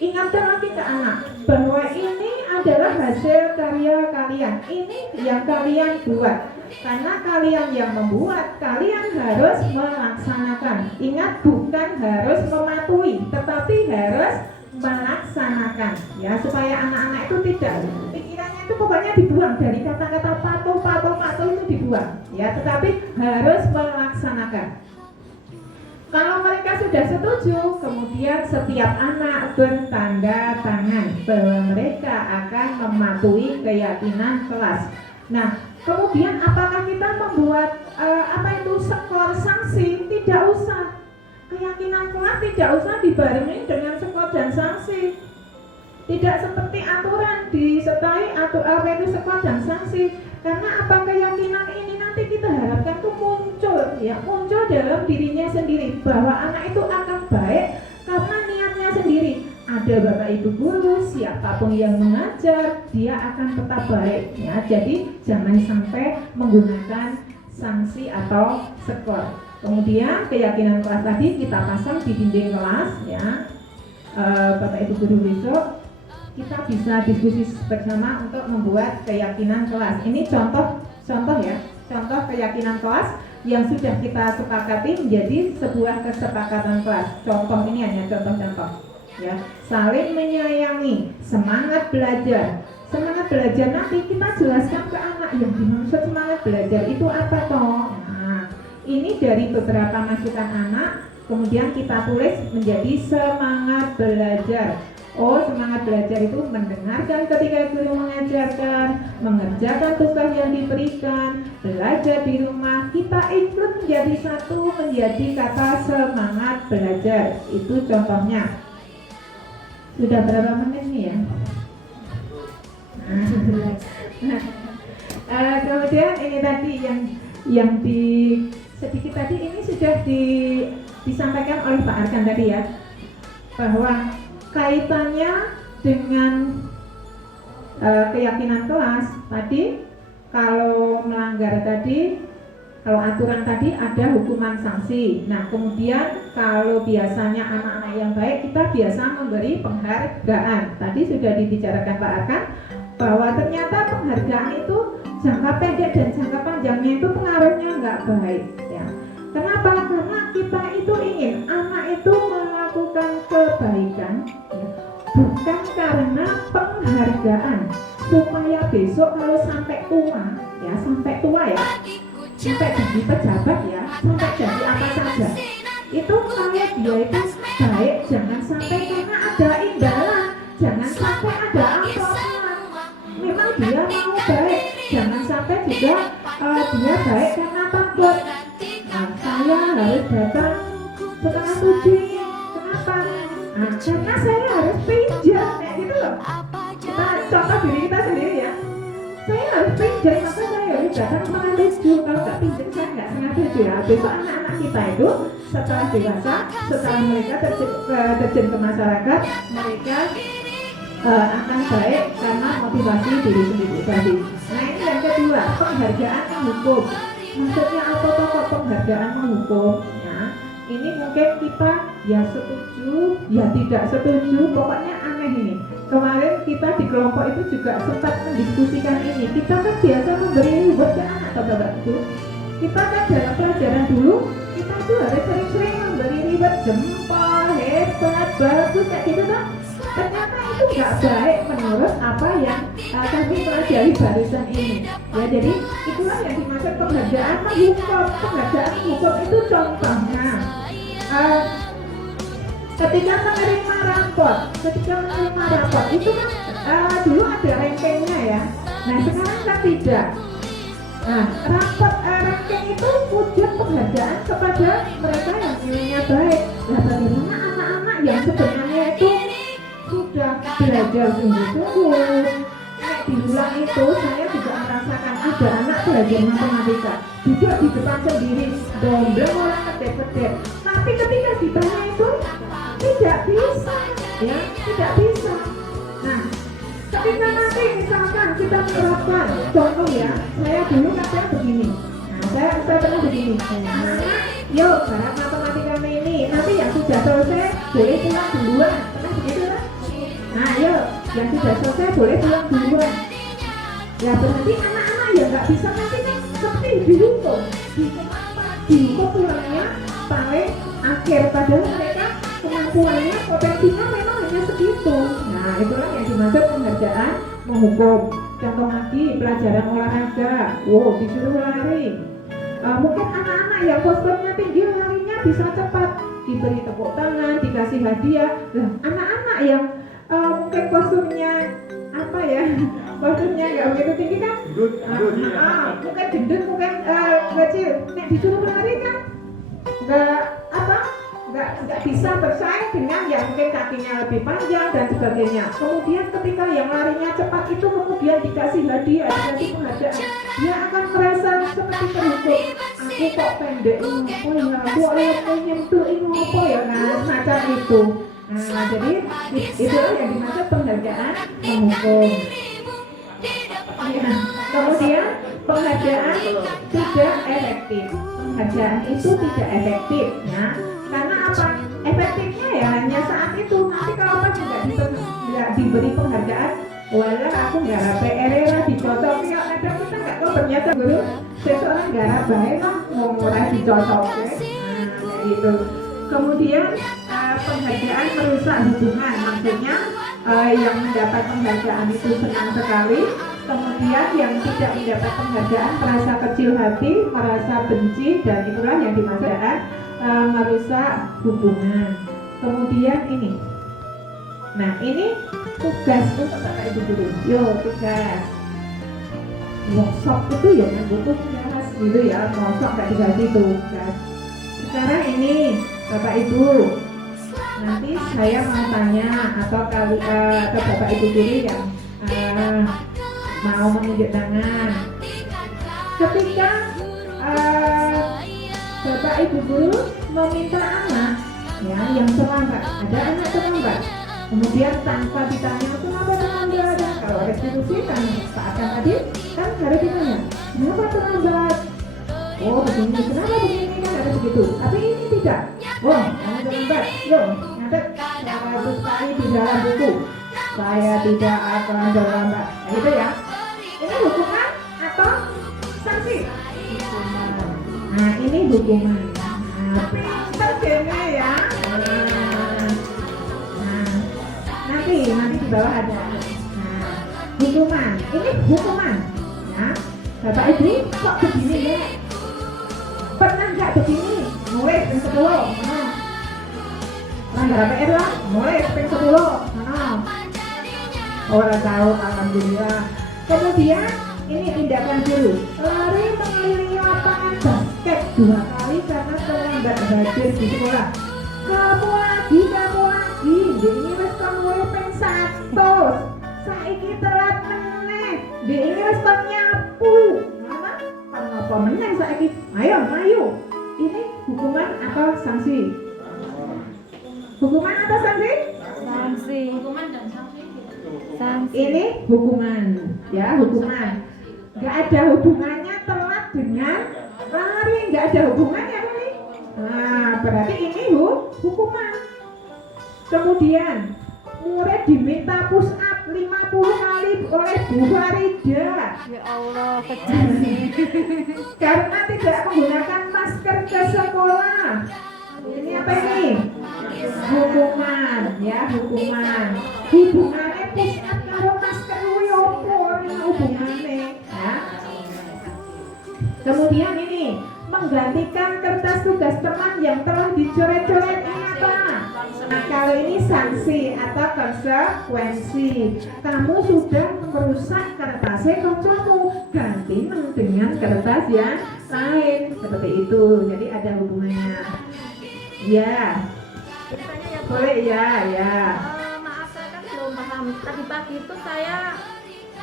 Ingatkan lagi ke anak bahwa ini adalah hasil karya kalian. Ini yang kalian buat. Karena kalian yang membuat, kalian harus melaksanakan. Ingat, bukan harus mematuhi, tetapi harus melaksanakan, ya, supaya anak-anak itu tidak pikirannya itu pokoknya dibuang dari kata-kata patuh itu dibuang, ya, tetapi harus melaksanakan. Kalau mereka sudah setuju, kemudian setiap anak bertanda tangan bahwa mereka akan mematuhi keyakinan kelas. Nah, kemudian apakah kita membuat skor sanksi? Tidak usah. keyakinan kelas tidak usah dibarengi dengan skor dan sanksi. Tidak seperti aturan disertai skor dan sanksi. Karena apa, keyakinan ini nanti kita harapkan tuh muncul dalam dirinya sendiri, bahwa anak itu akan baik karena niatnya sendiri. Ada Bapak Ibu guru, siapapun yang mengajar, dia akan tetap baik ya. Jadi jangan sampai menggunakan sanksi atau skor. Kemudian keyakinan kelas tadi kita pasang di dinding kelas ya. Bapak Ibu guru besok kita bisa diskusi bersama untuk membuat keyakinan kelas. Ini contoh ya, contoh keyakinan kelas yang sudah kita sepakati menjadi sebuah kesepakatan kelas. Contoh ini hanya contoh-contoh ya. Saling menyayangi, semangat belajar. Semangat belajar nanti kita jelaskan ke anak yang dimaksud semangat belajar itu apa toh. Nah, ini dari beberapa masukan anak, kemudian kita tulis menjadi semangat belajar. Oh, semangat belajar itu mendengarkan ketika guru mengajarkan, mengerjakan tugas yang diberikan, belajar di rumah. Kita include menjadi satu, menjadi kata semangat belajar. Itu contohnya. Sudah berapa menit nih ya? Kemudian ini tadi yang sedikit tadi ini sudah disampaikan oleh Pak Arkan tadi ya, bahwa kaitannya dengan keyakinan kelas tadi, kalau melanggar tadi, kalau aturan tadi ada hukuman sanksi. Nah kemudian kalau biasanya anak-anak yang baik, kita biasa memberi penghargaan. Tadi sudah dibicarakan Pak Arkan bahwa ternyata penghargaan itu jangka pendek dan jangka panjangnya itu pengaruhnya nggak baik ya. Kenapa? Karena kita itu ingin anak itu melakukan kebaikan ya, bukan karena penghargaan, supaya besok kalau sampai tua ya, sampai jadi pejabat ya, sampai jadi apa saja, itu kalau dia itu baik, jangan sampai karena ada imbalan, jangan sampai ada amplopnya. Memang dia mau baik, jangan sampai juga dia baik karena takut. Nah, saya harus datang 6:30. Kenapa? Nah, karena saya harus pinjam, kayak gitu loh. Kita contoh diri kita sendiri ya. Saya harus pinjam, maka saya harus datang 6:30. Kalau nggak pinjam, saya nggak 6:30 ya. Besok anak-anak kita itu setelah dewasa, setelah mereka terjun ke masyarakat, mereka akan baik karena motivasi diri sendiri tadi. Nah ini yang kedua, penghargaan menghukum. Maksudnya apa toh penghargaan menghukum? Ya, ini mungkin kita ya setuju, ya tidak setuju, pokoknya aneh ini. Kemarin kita di kelompok itu juga sempat mendiskusikan ini. Kita kan biasa memberi reward ke anak atau bapak itu. Kita kan dalam pelajaran dulu, kita tuh harus sering-sering memberi reward, jempol, hebat, bagus kayak gitu kan. Ternyata itu nggak baik menurut apa yang kami pelajari barusan ini ya. Jadi itulah yang dimaksud penghargaan menghukum. Penghargaan menghukum itu contohnya ketika menerima raport itu kan dulu ada rankingnya ya. Nah sekarang kan tidak. Nah raport ranking itu wujud penghargaan kepada mereka yang nilainya baik. Nah bagaimana anak-anak yang sebenarnya itu sudah belajar sungguh-sungguh. Diulang itu saya juga merasakan ada anak belajar matematika duduk di depan sendiri, dombleng orang kedip-kedip, tapi ketika ditanya itu tidak bisa ya, tidak bisa. Nah ketika nanti misalkan kita menerapkan contoh ya, saya dulu kadang begini. Nah saya pernah begini, anak-anak yuk barang matematika ini, nanti yang sudah selesai boleh pulang duluan, pernah begitu kan? Nah yuk, yang sudah selesai boleh pulang duluan. Ya berarti anak-anak yang nggak bisa nanti kan seperti dihukum pulangnya paling akhir, padahal mereka kemampuannya, potensinya memang hanya segitu. Nah itulah yang dimaksud penghargaan menghukum. Contoh lagi pelajaran olahraga, disuruh lari. Mungkin anak-anak yang posturnya tinggi larinya bisa cepat, diberi tepuk tangan, dikasih hadiah. Nah anak-anak yang mungkin posturnya apa ya, posturnya nggak begitu tinggi kan, mungkin gendut, mungkin kecil, nek disuruh lari kan nggak nggak bisa bersaing dengan yang mungkin kakinya lebih panjang dan sebagainya. Kemudian ketika yang larinya cepat itu kemudian dikasih hadiah, dikasih penghargaan, dia akan merasa seperti terhukum. Aku kok pendek ini, oh ya aku nyentuh ini apa ya, nah semacam itu. Nah jadi itulah yang dimaksud penghargaan menghukum. Ya. Kemudian penghargaan tidak efektif. Penghargaan itu tidak efektif, ya. Karena apa? Efektifnya ya hanya saat itu. Nanti kalau pas nggak diberi penghargaan, walah aku nggak PR lah dicocok. Ya ada kita nggak tahu ternyata guru seseorang nggak baik lah mau mulai dicocok. Nah kayak gitu. Kemudian penghargaan merusak hubungan, maksudnya yang mendapat penghargaan itu senang sekali. Kemudian yang tidak mendapat penghargaan merasa kecil hati, merasa benci, dan itulah yang dimaksud merusak hubungan. Kemudian ini, nah ini tugas untuk Bapak Ibu guru. Yo tugas workshop itu ya yang butuh jelas gitu ya, workshop nggak dikasih tugas. Sekarang ini Bapak Ibu, nanti saya mau tanya atau ke Bapak Ibu guru yang mau menunjuk tangan. Ketika Bapak Ibu guru meminta anak ya yang terlambat, ada anak terlambat, kemudian tanpa ditanya kenapa terlambat, kalau restitusi kan saat tadi kan harus ditanya kenapa terlambat, oh begini, kenapa begini, kan harus begitu. Tapi ini tidak, oh kamu terlambat, yo nyatet 100 kali di dalam buku, saya tidak akan terlambat. Nah itu ya, ini hukuman atau sanksi? Nah ini hukuman. Nah pinter game ya. Nah nanti di bawah ada. Nah hukuman, ini hukuman. Ya Bapak Ibu kok begini ya? Pernah nggak begini? Nulis yang 10. Langgar PR lah, nulis yang 10. Orang tahu, alhamdulillah. Kemudian ini tindakan dulu, lari mengelilingi lapangan basket 2 kali karena terlambat hadir di sekolah. Kamu lagi, ini wis kamu ping 100. Saiki telat meneh. Ini wis kon nyapu. Mana? Kenapa meneh saiki? Ayo. Ini hukuman atau sanksi? Hukuman atau sanksi? Sanksi. Hukuman dan sanksi. Sanksi. Ini hukuman, ya hukuman. Nggak ada hubungannya telat dengan lari, nggak ada hubungannya kali. Nah berarti ini hukuman. Kemudian murid diminta push up 50 kali oleh Bu Farida. Ya Allah, kejam sih. Karena tidak menggunakan masker ke sekolah. Ini apa ini? Hukuman, ya hukuman. Hubungannya push up karo masker kuwi opo? Hubungannya, ya. Kemudian ini menggantikan kertas tugas teman yang telah dicoret-coret, ini apa? Nah, kali ini sanksi atau konsekuensi. Kamu sudah merusak kertasnya kancamu, ganti dengan kertas yang lain, seperti itu. Jadi ada hubungannya. Ya, Biasanya ya Bu, boleh ya. maaf saya kan belum paham. Tadi pagi itu saya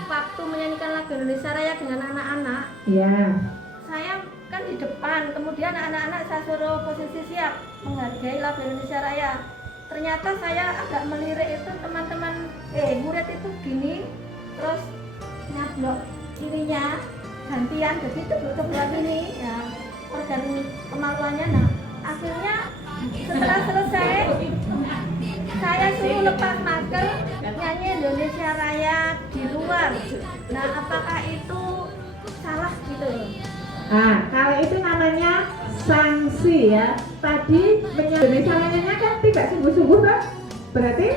waktu menyanyikan lagu Indonesia Raya dengan anak-anak, Ya. saya kan di depan, kemudian anak-anak saya suruh posisi siap menghargai lagu Indonesia Raya. Ternyata saya agak melirik itu teman-teman murid itu gini, terus nyablok kirinya gantian, jadi itu sebelah ini ya organ kemaluannya. Nah akhirnya setelah selesai saya suruh lepas masker nyanyi Indonesia Raya di luar. Nah apakah itu salah gitu? Nah, kalau itu namanya sanksi ya. Tadi Indonesia Raya kan tidak sungguh-sungguh kan? Berarti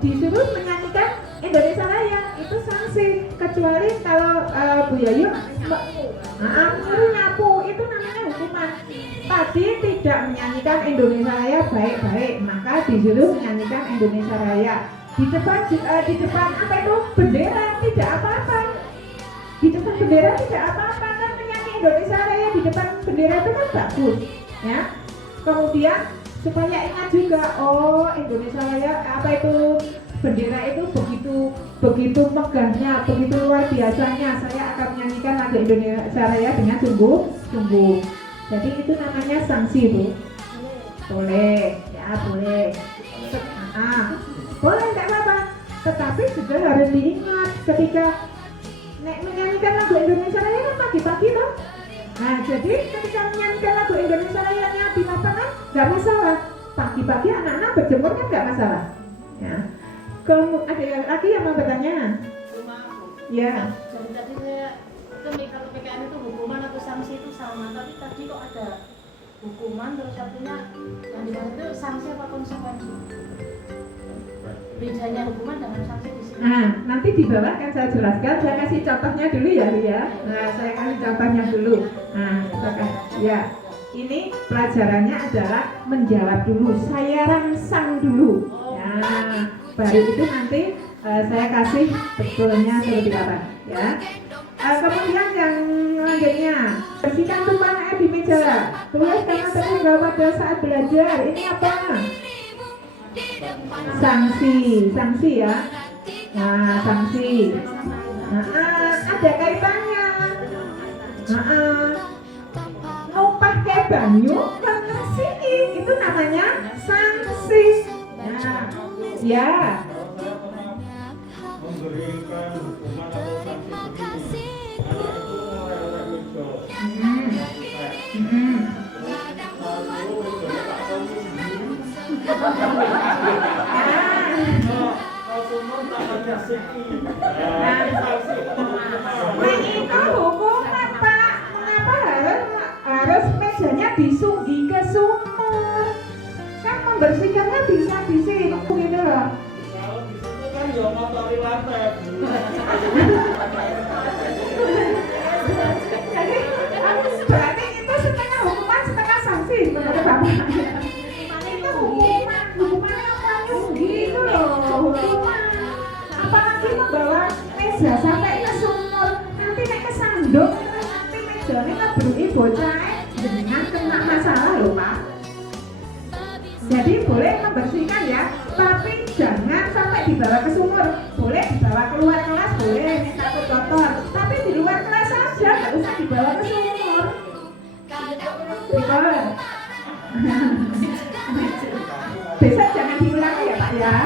disuruh menyanyikan Indonesia Raya itu sanksi. Kecuali kalau Bu Yayu nyapu itu namanya hukuman. Tadi tidak menyanyikan Indonesia Raya baik-baik, maka disuruh menyanyikan Indonesia Raya. Di depan apa itu bendera tidak apa-apa. Di depan bendera tidak apa-apa kan, menyanyi Indonesia Raya di depan bendera itu kan bagus, ya. Kemudian supaya ingat juga, oh Indonesia Raya apa itu bendera itu begitu megahnya, begitu luar biasanya. Saya akan menyanyikan lagu Indonesia Raya dengan sungguh-sungguh. Jadi itu namanya sanksi, Bu. Boleh, ya boleh. Boleh, tidak apa-apa. Tetapi juga harus diingat ketika menyanyikan lagu Indonesia Raya kan pagi-pagi loh. Nah, jadi ketika menyanyikan lagu Indonesia Raya-nya di lapangan nggak masalah. Pagi-pagi anak-anak berjemur kan nggak masalah. Ya. Ada lagi yang mau bertanya? Ya. Jadi tadi saya itu nih, kalau PKN itu hukuman atau sanksi itu sama, tapi tadi kok ada hukuman terus satunya yang dimaksud itu sanksi apa konsekuensi? Bedanya hukuman dengan sanksi di sini. Nah, nanti di bawah akan saya jelaskan. Saya kasih contohnya dulu ya, ya. Nah, saya kasih contohnya dulu. Nah, ya. Ini pelajarannya adalah menjawab dulu. Saya rangsang dulu. Nah, baru itu nanti saya kasih betulnya seperti apa, ya. Kemudian yang selanjutnya, bersihkan tumpahan air di meja. Tulis karena tertinggal pada saat belajar. Ini apa? Sanksi ya. Nah, sanksi. Ada kaitannya. Numpah ke banyu mengasihi, itu namanya sanksi. Nah, ya. Memberikan hukuman atau sanksi Nah, itu hukuman, Pak. Mengapa harus mejanya disunggi ke sumur? Kan membersihkannya bisa di sini gitu loh. Kalau di situ kan ya ngotori lantai, Bu. Jadi berarti itu setengah hukuman, setengah sanksi menurut Bapak. Itu hukumannya apa nyunggi itu loh, hukuman. Apalagi membawa meja sampai ke sumur, nanti naik ke sandung, nanti mejanya ngebrui bocah, dengan kena masalah loh, Pak. Jadi boleh membersihkan ya, tapi jangan sampai dibawa ke sumur. Boleh dibawa keluar kelas, boleh takut kotor, tapi di luar kelas saja, nggak usah dibawa ke sumur. Betul. Besok jangan diulangi ya, Pak ya.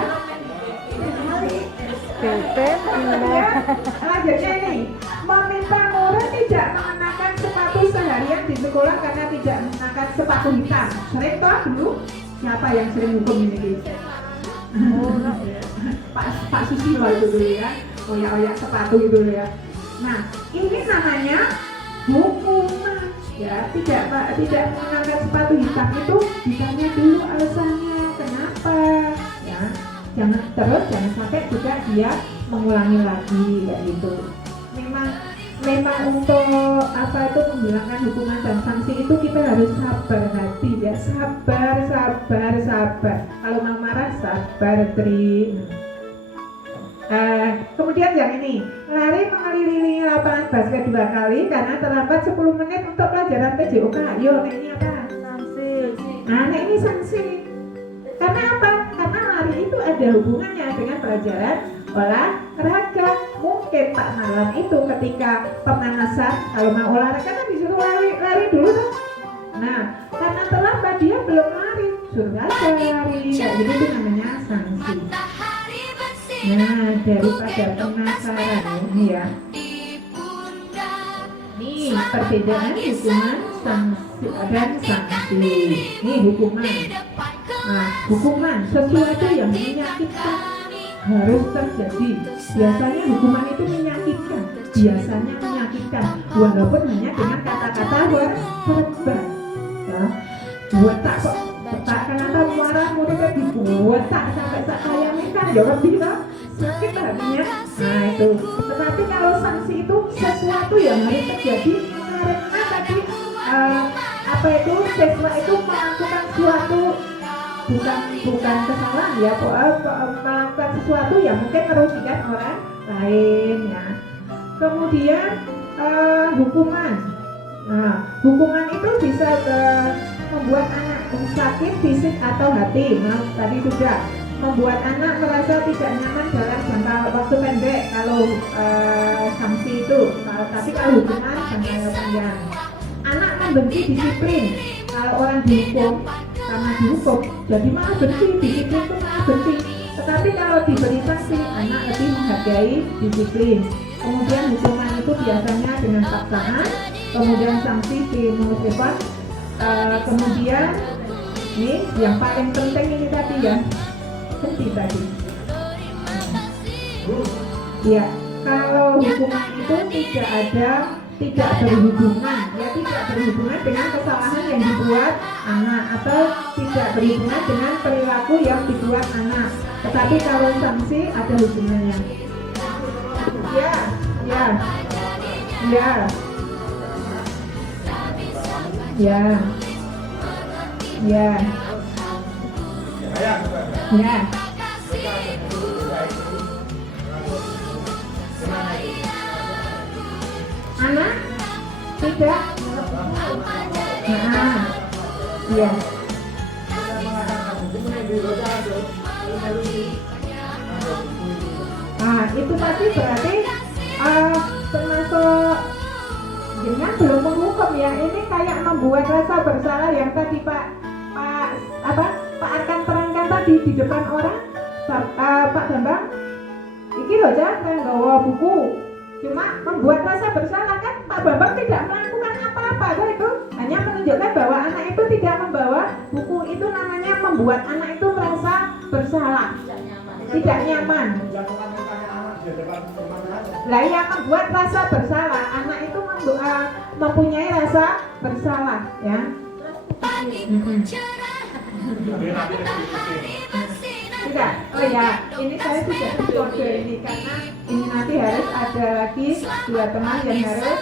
Ya, lanjutnya ini, meminta murid tidak mengenakan sepatu seharian di sekolah karena tidak mengenakan sepatu hitam. Sering toh dulu? Siapa yang sering hukum ini? Pak Susilo itu dulu ya, oyak-oyak sepatu itu dulu ya. Nah, ini namanya hukuman ya, tidak mengenakan sepatu hitam itu ditanya dulu alasannya kenapa ya. Jangan sampai juga dia mengulangi lagi kayak gitu. Memang untuk apa itu menghilangkan hukuman dan sanksi itu kita harus sabar hati ya, sabar. Kalau mau marah sabar, Tri. Kemudian yang ini, lari mengelilingi lapangan basket 2 kali karena terlambat 10 menit untuk pelajaran PJOK. Yo, nah ini apa? Sanksi. Nah, ini sanksi. Karena apa? Karena lari itu ada hubungannya dengan pelajaran olahraga. Mungkin Pak Marwan itu ketika pemanasan, kalau mau olahraga kan disuruh lari dulu kan. Nah, karena terlambat dia belum lari, suruh lari. Kayak gitu itu namanya sanksi. Nah, daripada penasaran ini ya. Nih, perbedaan hukuman dan sanksi. Ini hukuman. Nah, hukuman sesuatu yang menyakitkan harus terjadi. Biasanya hukuman itu menyakitkan. Walaupun hanya dengan kata-kata verbal. Ya, buetak kok. Kenapa marah muridnya dibuetak sampai kayak minta ya lebih lah. Sakit hatinya. Nah itu. Tetapi kalau sanksi itu sesuatu yang harus terjadi karena tadi siswa itu melakukan suatu bukan kesalahan ya, melakukan sesuatu yang mungkin merugikan orang lain ya. Kemudian hukuman. Nah, hukuman itu bisa membuat membuat anak sakit fisik atau hati. Nah, tadi sudah membuat anak merasa tidak nyaman dalam jangka waktu pendek kalau sanksi itu, tapi kalau hukuman jangka panjang. Anak membenci disiplin. Kalau orang dihukum karena dihukum, jadi malah benci, disiplin itu malah benci. Tetapi kalau diberi sanksi, anak lebih menghargai disiplin. Kemudian hukuman itu biasanya dengan paksaan, kemudian sanksi stimulus, kemudian ini yang paling penting ini tadi ya, benci tadi. Ya, kalau hukuman itu tidak berhubungan dengan kesalahan yang dibuat anak atau tidak berhubungan dengan perilaku yang dibuat anak. Tetapi kalau sanksi ada hubungannya. Ya. Anak tidak. Ya. Itu tadi berarti termasuk dengan belum menghukum ya. Ini kayak membuat rasa bersalah yang tadi Pak Arkan terangkan tadi di depan orang. Pak Bambang, iki loh jangan bawa buku. Cuma membuat rasa bersalah kan Pak Bambang tidak melakukan apa-apa, itu hanya menunjukkan bahwa anak itu tidak membawa buku. Itu namanya membuat anak itu merasa bersalah, tidak nyaman. Lah yang membuat rasa bersalah, anak itu mempunyai rasa bersalah ya. Tidak, oh ya, ini saya sudah kode ini karena ini nanti harus ada lagi 2 teman yang harus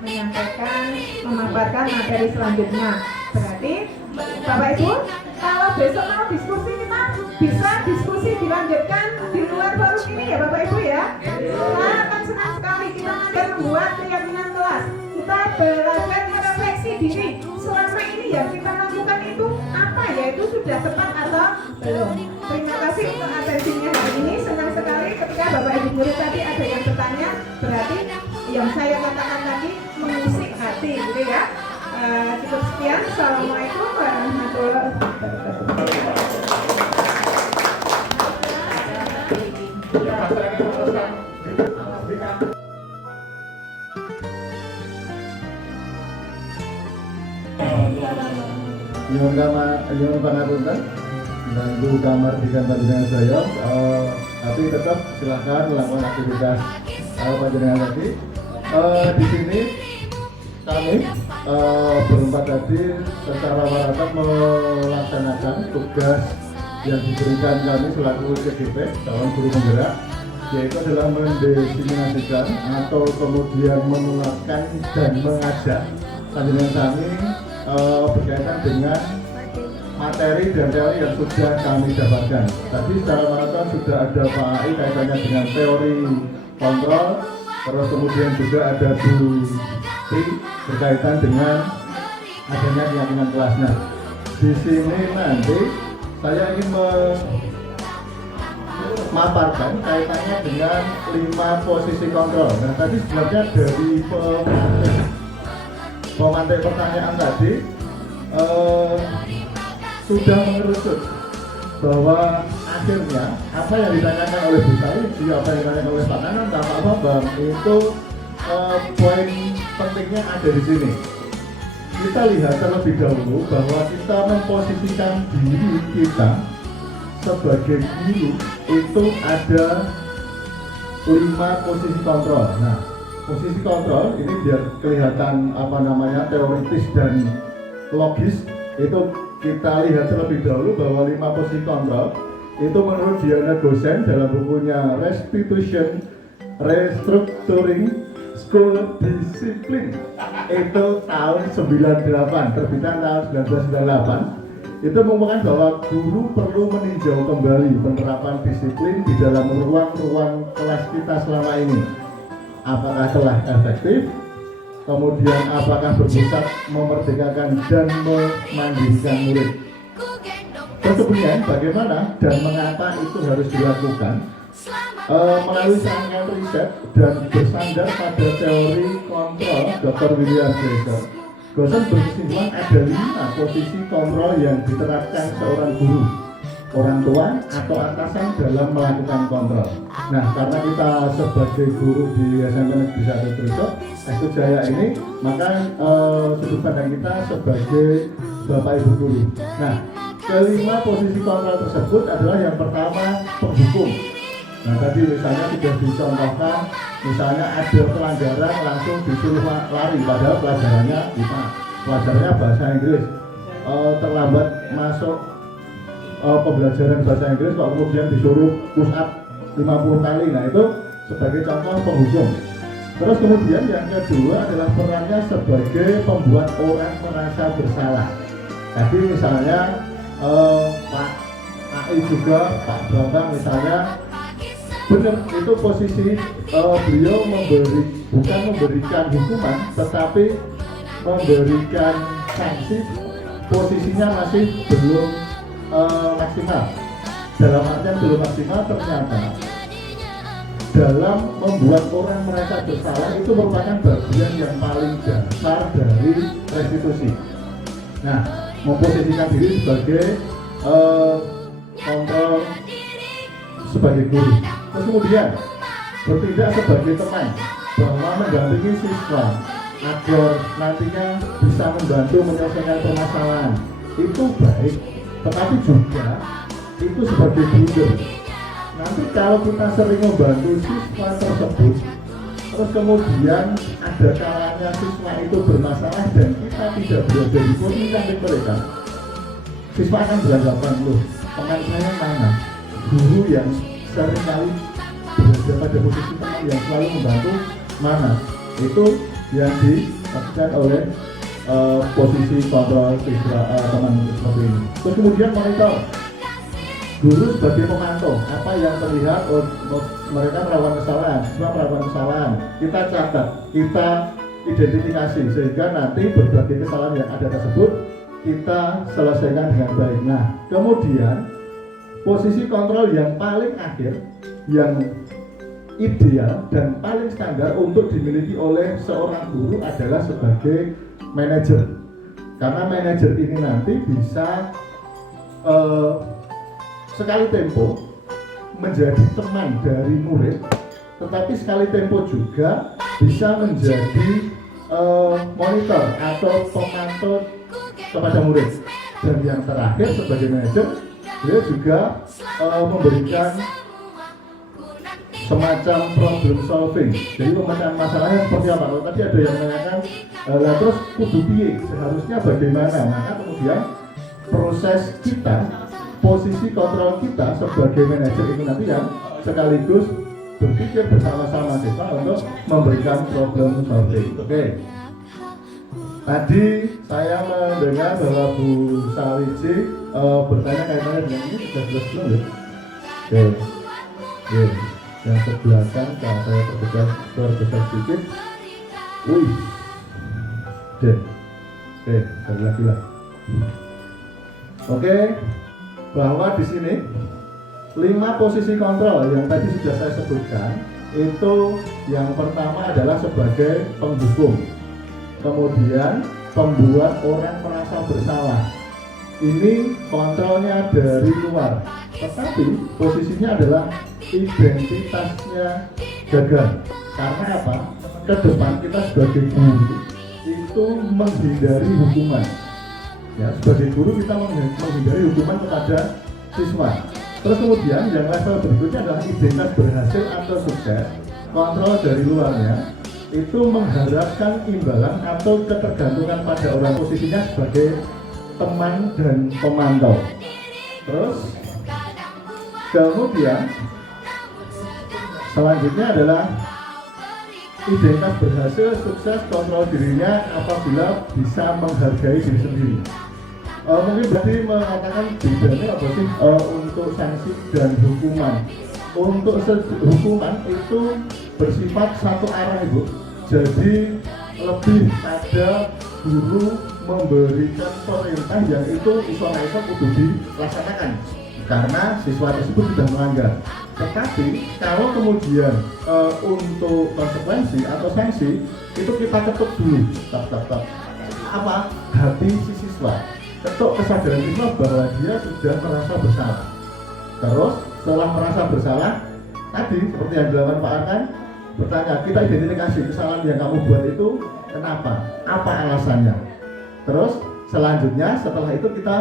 menyampaikan, memaparkan materi selanjutnya. Berarti Bapak Ibu, kalau besok mau diskusi kita bisa diskusi dilanjutkan di luar forum ini ya Bapak Ibu ya. Saya akan senang sekali kita akan membuat keyakinan kelas. Kita belajar merefleksi diri. Selama ini yang kita lakukan itu apa ya, itu sudah tepat atau belum. Terima kasih untuk atensinya hari ini. Senang sekali ketika Bapak Ibu guru tadi ada yang bertanya, berarti yang saya katakan tadi mengusik hati gitu ya. Cukup sekian. Assalamualaikum warahmatullahi wabarakatuh. Yang pangapunten mengganggu kamar di kantor dengan saya, tapi tetap silakan melakukan aktivitas panjenengan tadi. Di sini kami berempat tadi secara maraton melaksanakan tugas yang diberikan kami selaku CGP calon guru penggerak, yaitu adalah mendesimulasikan atau kemudian menularkan dan mengajak panjenengan kami berkaitan dengan materi dan teori yang sudah kami dapatkan. Tadi secara maraton sudah ada Pak AI kaitannya dengan teori kontrol, terus kemudian juga ada Bu Tri berkaitan dengan adanya keyakinan kelasnya. Di sini nanti saya ingin memaparkan kaitannya dengan 5 posisi kontrol. Nah tadi sebenarnya dari pemantik pertanyaan tadi sudah mengerucut bahwa akhirnya apa yang ditanyakan oleh Bu Sari, apa yang ditanyakan oleh Pak Nanan, Pak Bambang itu poin pentingnya ada di sini. Kita lihat terlebih dahulu bahwa kita memposisikan diri kita sebagai guru itu ada 5 posisi kontrol. Nah, posisi kontrol ini biar kelihatan teoritis dan logis, itu kita lihat terlebih dahulu bahwa 5 posisi kontrol itu menurut Diana Gosen dalam bukunya Restructuring School Discipline itu tahun 98, terbitan tahun 1998, itu mengumumkan bahwa guru perlu meninjau kembali penerapan disiplin di dalam ruang-ruang kelas kita selama ini. Apakah telah efektif, kemudian apakah berpusat memerdekakan dan memandirikan murid. Terus kemudian bagaimana dan mengapa itu harus dilakukan? Melalui rangkaian riset dan bersandar pada teori kontrol Dr. William Glasser, Glasser berkesimpulan ada 5 posisi kontrol yang diterapkan seorang guru, orang tua atau atasan dalam melakukan kontrol. Nah, karena kita sebagai guru di SMP Negeri 1 Trusok, Estu Jaya ini, maka sudut pandang kita sebagai Bapak Ibu guru. Nah, kelima posisi kontrol tersebut adalah yang pertama penghukum. Nah, tadi misalnya sudah dicontohkan, misalnya ada pelanggaran langsung disuruh lari, padahal pelajarannya bahasa Inggris, terlambat masuk pembelajaran bahasa Inggris, kok kemudian disuruh push up 50 kali. Nah, itu sebagai contoh penghukum. Terus kemudian yang kedua adalah perannya sebagai pembuat orang merasa bersalah. Tadi misalnya Pak AI juga, Pak Bambang misalnya, benar itu posisi beliau bukan memberikan hukuman, tetapi memberikan sanksi, posisinya masih belum maksimal. Dalam artian belum maksimal, ternyata dalam membuat orang merasa bersalah itu merupakan bagian yang paling dasar dari restitusi. Nah, memposisikan diri sebagai kontrol sebagai guru. Terus kemudian bertindak sebagai teman, bahwa mendampingi siswa agar nantinya bisa membantu menyelesaikan permasalahan itu baik, tetapi juga itu sebagai blunder. Nanti kalau kita sering membantu siswa tersebut, terus kemudian ada kalanya siswa itu bermasalah dan kita tidak berada di posisi mereka, siswa akan beranggapan, loh, teman saya mana? Guru yang seringkali berada pada posisi teman yang selalu membantu mana? Itu yang dilakukan oleh posisi kontrol siswa teman seperti ini. Terus kemudian monitor, guru sebagai pemantau apa yang terlihat mereka melakukan kesalahan, siswa melakukan kesalahan, kita catat, kita identifikasi sehingga nanti berbagai kesalahan yang ada tersebut kita selesaikan dengan baik. Nah, kemudian posisi kontrol yang paling akhir, yang ideal dan paling standar untuk dimiliki oleh seorang guru adalah sebagai manajer. Karena manajer ini nanti bisa sekali tempo menjadi teman dari murid, tetapi sekali tempo juga bisa menjadi monitor atau pemantau kepada murid. Dan yang terakhir sebagai manajer, dia juga memberikan semacam problem solving. Jadi pemecahan masalahnya seperti apa? Kalau tadi ada yang menanyakan, lah terus kudu piye, seharusnya bagaimana? Maka kemudian proses kita, posisi kontrol kita sebagai manajer itu nanti yang sekaligus berpikir bersama-sama siswa untuk memberikan problem solving. Oke. Tadi saya mendengar bahwa Bu Sawiji bertanya kaitannya dengan ini sudah jelas belum ya? Oke. Yang sebelah kan kalau saya perbesar sedikit. Wih. Oke, sekali lagi lah. Oke. Bahwa di sini 5 posisi kontrol yang tadi sudah saya sebutkan, itu yang pertama adalah sebagai penghukum, kemudian pembuat orang merasa bersalah. Ini kontrolnya dari luar, tetapi posisinya adalah identitasnya gagal. Karena apa? Ke depan kita sebagai guru itu menghindari hukuman. Ya, sebagai guru kita menghindari hukuman kepada siswa. Terus kemudian yang level berikutnya adalah identitas berhasil atau sukses. Kontrol dari luarnya itu mengharapkan imbalan atau ketergantungan pada orang, posisinya sebagai teman dan pemantau. Terus kemudian selanjutnya adalah identitas berhasil sukses, kontrol dirinya apabila bisa menghargai diri sendiri. Mungkin berarti mengatakan bedanya apa sih untuk sanksi dan hukuman. Untuk hukuman itu bersifat satu arah, Ibu. Jadi lebih pada guru memberikan perintah yang itu iso kudu dilaksanakan karena siswa tersebut sudah melanggar. Tetapi kalau kemudian untuk konsekuensi atau sanksi itu kita ketuk dulu, apa hati si siswa, ketuk kesadaran siswa bahwa dia sudah merasa bersalah. Terus setelah merasa bersalah, tadi seperti yang dilakukan Pak Arkan, bertanya, kita identifikasi kesalahan yang kamu buat itu kenapa, apa alasannya. Terus selanjutnya setelah itu kita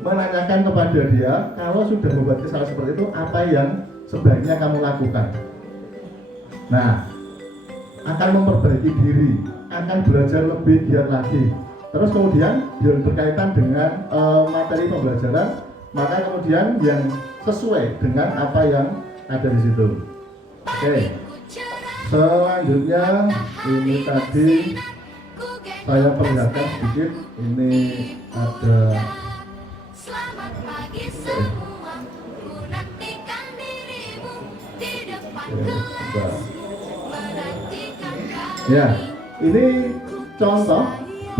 menanyakan kepada dia, kalau sudah membuat kesalahan seperti itu, apa yang sebaiknya kamu lakukan. Nah, akan memperbaiki diri, akan belajar lebih giat lagi. Terus kemudian yang berkaitan dengan materi pembelajaran, maka kemudian yang sesuai dengan apa yang ada di situ. Oke. Selanjutnya ini tadi saya perlihatkan sedikit, ini ada Selamat pagi semua, ku nantikan dirimu di depan kelas, menantikan kami. ya, ini contoh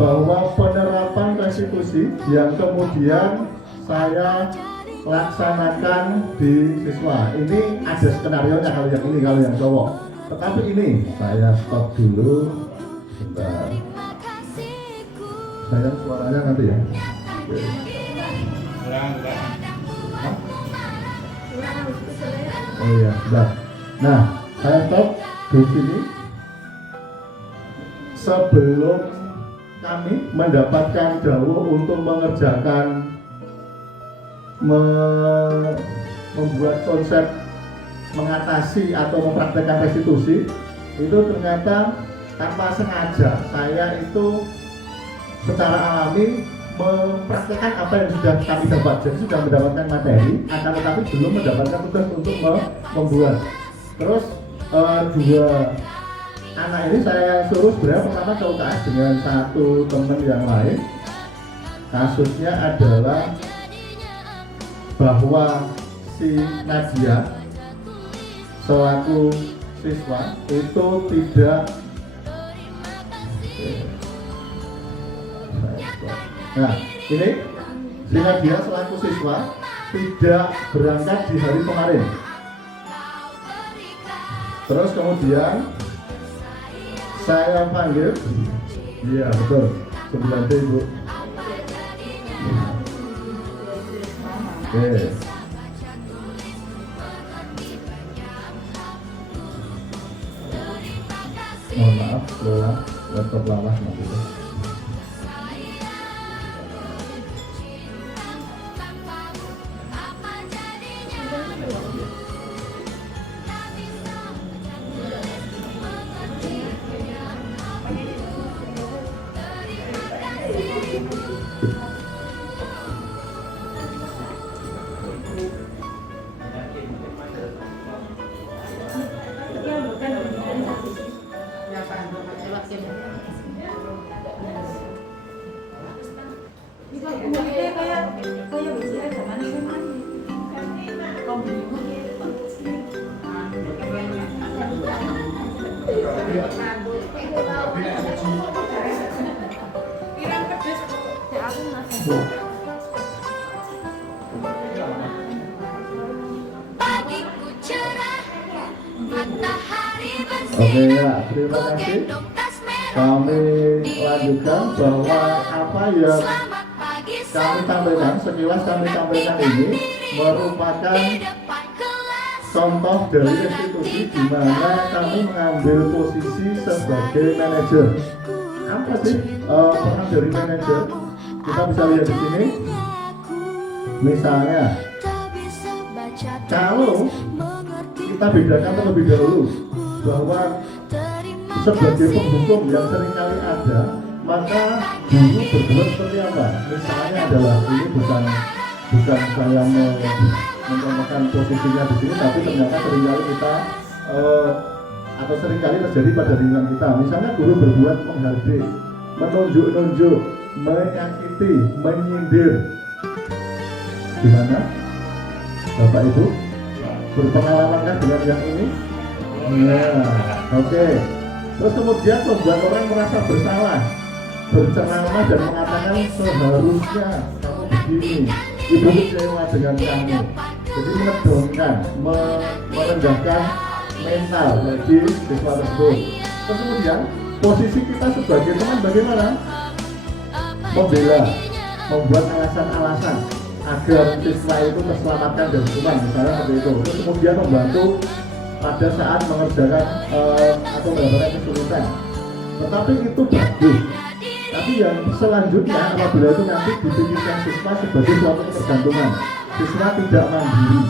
bahwa penerapan restitusi yang kemudian saya laksanakan di siswa. Ini ada skenario nya kalau yang ini, kalau yang cowok. Tetapi ini saya stop dulu. Bentar. Saya suaranya nanti ya. Oke. Hah? Oh iya, sudah. Nah, saya stop di sini. Sebelum kami mendapatkan dawuh untuk mengerjakan membuat konsep mengatasi atau mempraktekkan restitusi, itu ternyata tanpa sengaja saya itu secara alami mempraktekkan apa yang sudah kami dapat. Jadi sudah mendapatkan materi, akan tetapi belum mendapatkan tugas untuk membuat. Terus dua anak ini saya suruh sebenarnya pertama ke UKS dengan satu teman yang lain. Kasusnya adalah bahwa si Nadia selaku siswa itu tidak ini si Nadia selaku siswa tidak berangkat di hari kemarin. Terus kemudian saya panggil, iya betul, 9D Ibu. Oke. Mohon maaf, lelah, laptop lelah nanti. Pagiku cerah, matahari Oke bersih. ya, terima kasih. Gendong tas merah, Kami lanjutkan bahwa apa yang selamat pagi kami sampaikan, sekilas kami sampaikan ini merupakan di depan kelas. contoh dari restitusi di mana kami mengambil posisi sebagai manajer. Apa sih peran dari manajer? Kita bisa lihat di sini. Misalnya, kalau kita bedakan terlebih dahulu bahwa sebagai penghukum yang seringkali ada, maka guru berbuat seperti apa? Misalnya adalah ini bukan saya mencontohkan posisinya di sini, tapi ternyata seringkali kita atau seringkali terjadi pada lingkungan kita. Misalnya guru berbuat menghardik, menunjuk-nunjuk, menyakiti, menyindir. Gimana? Bapak Ibu berpengalaman kan dengan yang ini? Nah, oke. Terus kemudian membuat orang merasa bersalah, berceramah dan mengatakan seharusnya kamu begini, ibu kecewa dengan kamu. Jadi menedongkan, merendahkan mental bagi siswa tersebut. Terus kemudian posisi kita sebagai teman bagaimana? Membela, membuat alasan-alasan agar siswa itu terselamatkan dari hukuman, misalnya seperti itu. Terus kemudian membantu pada saat mengerjakan atau mendapatkan kesulitan. Tetapi itu bagus. Tapi yang selanjutnya apabila itu nanti dipikirkan siswa sebagai suatu ketergantungan, siswa tidak mandiri.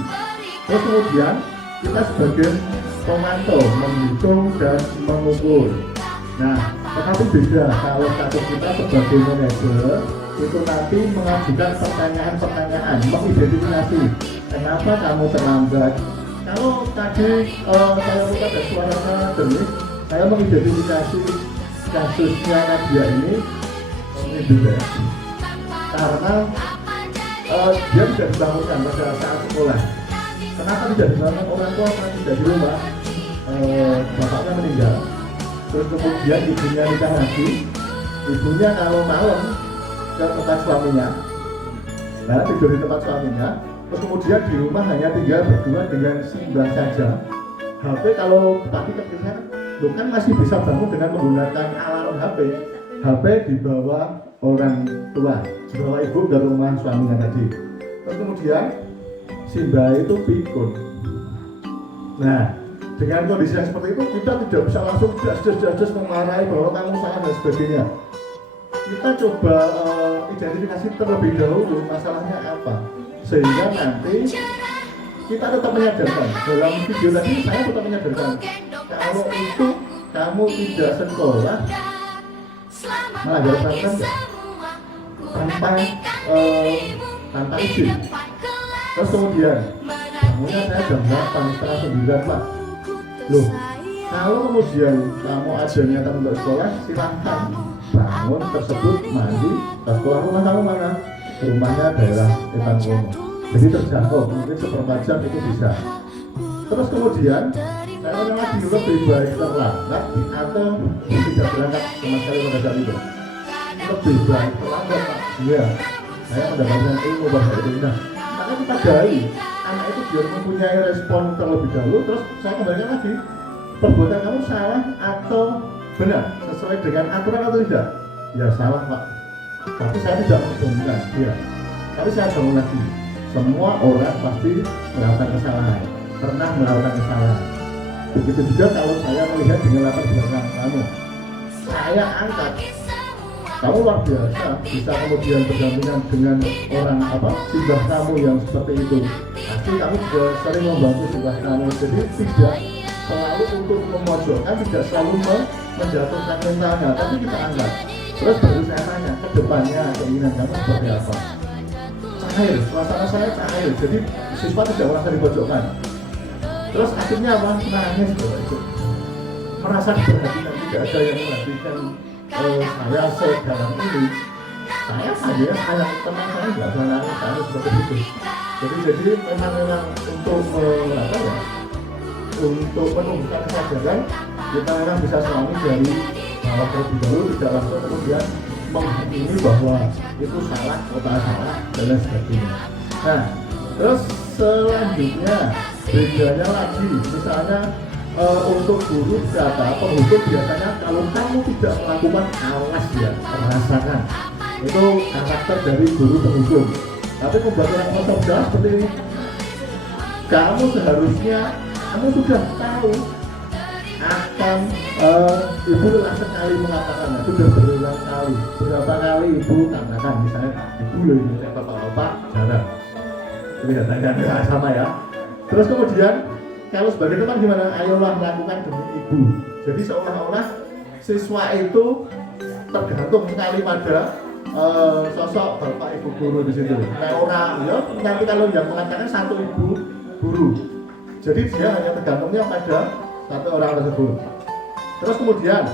Terus kemudian kita sebagai pemantau menghitung dan mengukur. Nah, tetapi beda kalau status kita sebagai manajer itu nanti mengajukan pertanyaan-pertanyaan, mengidentifikasi kenapa kamu terlambat. Kalau tadi saya buka dari suaranya jernih, saya mengidentifikasi kasusnya Nadia ini juga karena dia tidak dibangunkan pada saat sekolah. Kenapa tidak dibangunkan orang tua karena tidak di rumah? Bapaknya meninggal, terus kemudian ibunya nikah lagi. Ibunya kalau malam ke tempat suaminya, nah tidur di tempat suaminya. Terus kemudian di rumah hanya tinggal berdua dengan Simbah saja. HP kalau tadi kepikiran, lo kan masih bisa bangun dengan menggunakan alarm HP. HP dibawa orang tua, dibawa ibu ke rumah suaminya tadi. Terus kemudian Simbah itu pikun. Nah, dengan kondisi yang seperti itu kita tidak bisa langsung jas memarahi bahwa kamu salah dan sebagainya. Kita coba identifikasi terlebih dahulu masalahnya apa, sehingga nanti kita tetap menyadarkan. Dalam video tadi saya tetap menyadarkan kalau itu kamu tidak sekolah melanggar peraturan tanpa izin. Terus kemudian bangunnya saya jam 8, setengah 9 Pak. Loh, kalau kemudian kamu ada niatan untuk sekolah, silahkan bangun tersebut, mandi, ke sekolah. Rumah kamu mana? Rumahnya daerah Etangono, jadi terjangkau, mungkin seperempat jam itu bisa. Terus kemudian saya ulang lagi, lebih baik terlambat atau tidak berangkat sama sekali pada saat itu. Lebih baik terlambat Pak. Iya, saya mendapatkan ilmu bahasa itu. Nah, maka kita gali anak itu biar mempunyai respon terlebih dahulu. Terus saya kembalikan lagi, perbuatan kamu salah atau benar sesuai dengan aturan atau tidak? Ya salah Pak, tapi saya tidak menghubungkan dia. Tapi saya bangun lagi, semua orang pasti melakukan kesalahan, pernah melakukan kesalahan. Begitu juga kalau saya melihat dengan latar belakang kamu, saya angkat kamu luar biasa, bisa kemudian berdampingan dengan orang simbah kamu yang seperti itu. Pasti kamu juga sering membantu simbah kamu. Jadi tidak selalu untuk memojokkan, tidak selalu menjatuhkan mentalnya, tapi kita angkat. Terus baru saya tanya, ke depannya keinginan kamu seperti apa? Cair, suasana saya cair, jadi siswa tidak merasa dipojokkan. Terus akhirnya apa? Nangis itu. Merasa diperhatikan, tidak ada yang memperhatikan saya sedalam ini. Saya sayang teman saya nggak pernah nangis, saya seperti itu. Jadi memang untuk untuk menumbuhkan kesadaran, kita memang bisa selami dari bawah terlebih dahulu, tidak langsung kemudian menghakimi bahwa itu salah, kota salah, dan lain sebagainya. Nah, terus selanjutnya bedanya lagi, misalnya untuk guru data penghukum biasanya kalau kamu tidak melakukan awas ya, merasakan itu karakter dari guru penghukum. Tapi pembelajaran konsepual seperti ini, kamu seharusnya kamu sudah tahu akan ibu telah sekali mengatakannya, sudah berulang kali, berapa kali ibu katakan, misalnya ibu loh ini bapak jarang kelihatannya sama ya. Terus kemudian kalau sebagai teman gimana? Ayolah lakukan demi ibu. Jadi seolah-olah siswa itu tergantung sekali pada sosok bapak ibu guru di situ. Nah orang ya nanti kalau yang mengatakan satu ibu guru, jadi dia hanya tergantungnya pada satu orang tersebut. Terus kemudian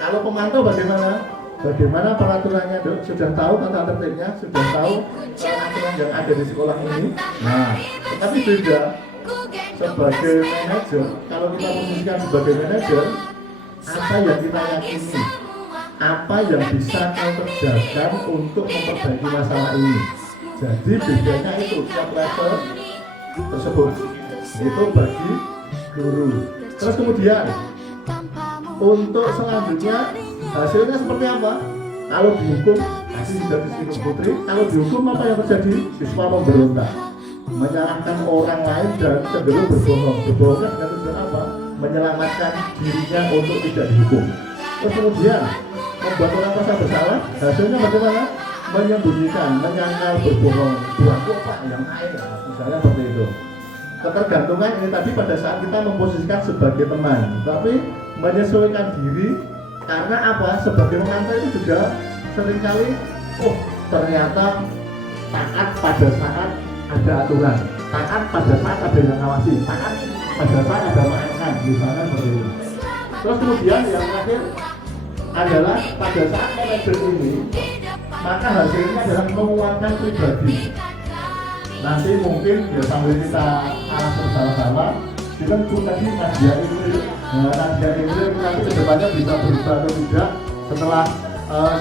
kalau pemantau bagaimana? Bagaimana peraturannya? Sudah tahu tata tertibnya, sudah tahu aturan yang ada di sekolah ini. Nah, tetapi beda sebagai manajer. Kalau kita posisikan sebagai manajer, apa yang kita yakini, apa yang bisa kau kerjakan untuk memperbaiki masalah ini. Jadi bedanya itu tiap level tersebut itu bagi guru. Terus kemudian untuk selanjutnya hasilnya seperti apa? Kalau dihukum, tadi sudah disinggung Putri, kalau dihukum apa yang terjadi? Siswa memberontak, menyalahkan orang lain dan cenderung berbohong. Berbohongnya dengan tujuan apa? Menyelamatkan dirinya untuk tidak dihukum. Terus kemudian membuat orang merasa bersalah, hasilnya bagaimana? Menyembunyikan, menyangkal, berbohong. Buahku Pak yang lain, misalnya seperti itu. Ketergantungan ini tadi pada saat kita memposisikan sebagai teman, tapi menyesuaikan diri karena apa? Sebagai pengantar itu juga seringkali, oh ternyata taat pada saat ada aturan, taat pada saat ada yang ngawasi, taat pada saat ada maafkan, misalnya seperti itu. Terus kemudian yang terakhir adalah pada saat manajer ini, maka hasilnya adalah menguatkan pribadi. Nanti mungkin ya sambil kita alas bersama-sama, kita tadi Nadia ini, Nadia ini nanti kedepannya bisa berubah atau tidak setelah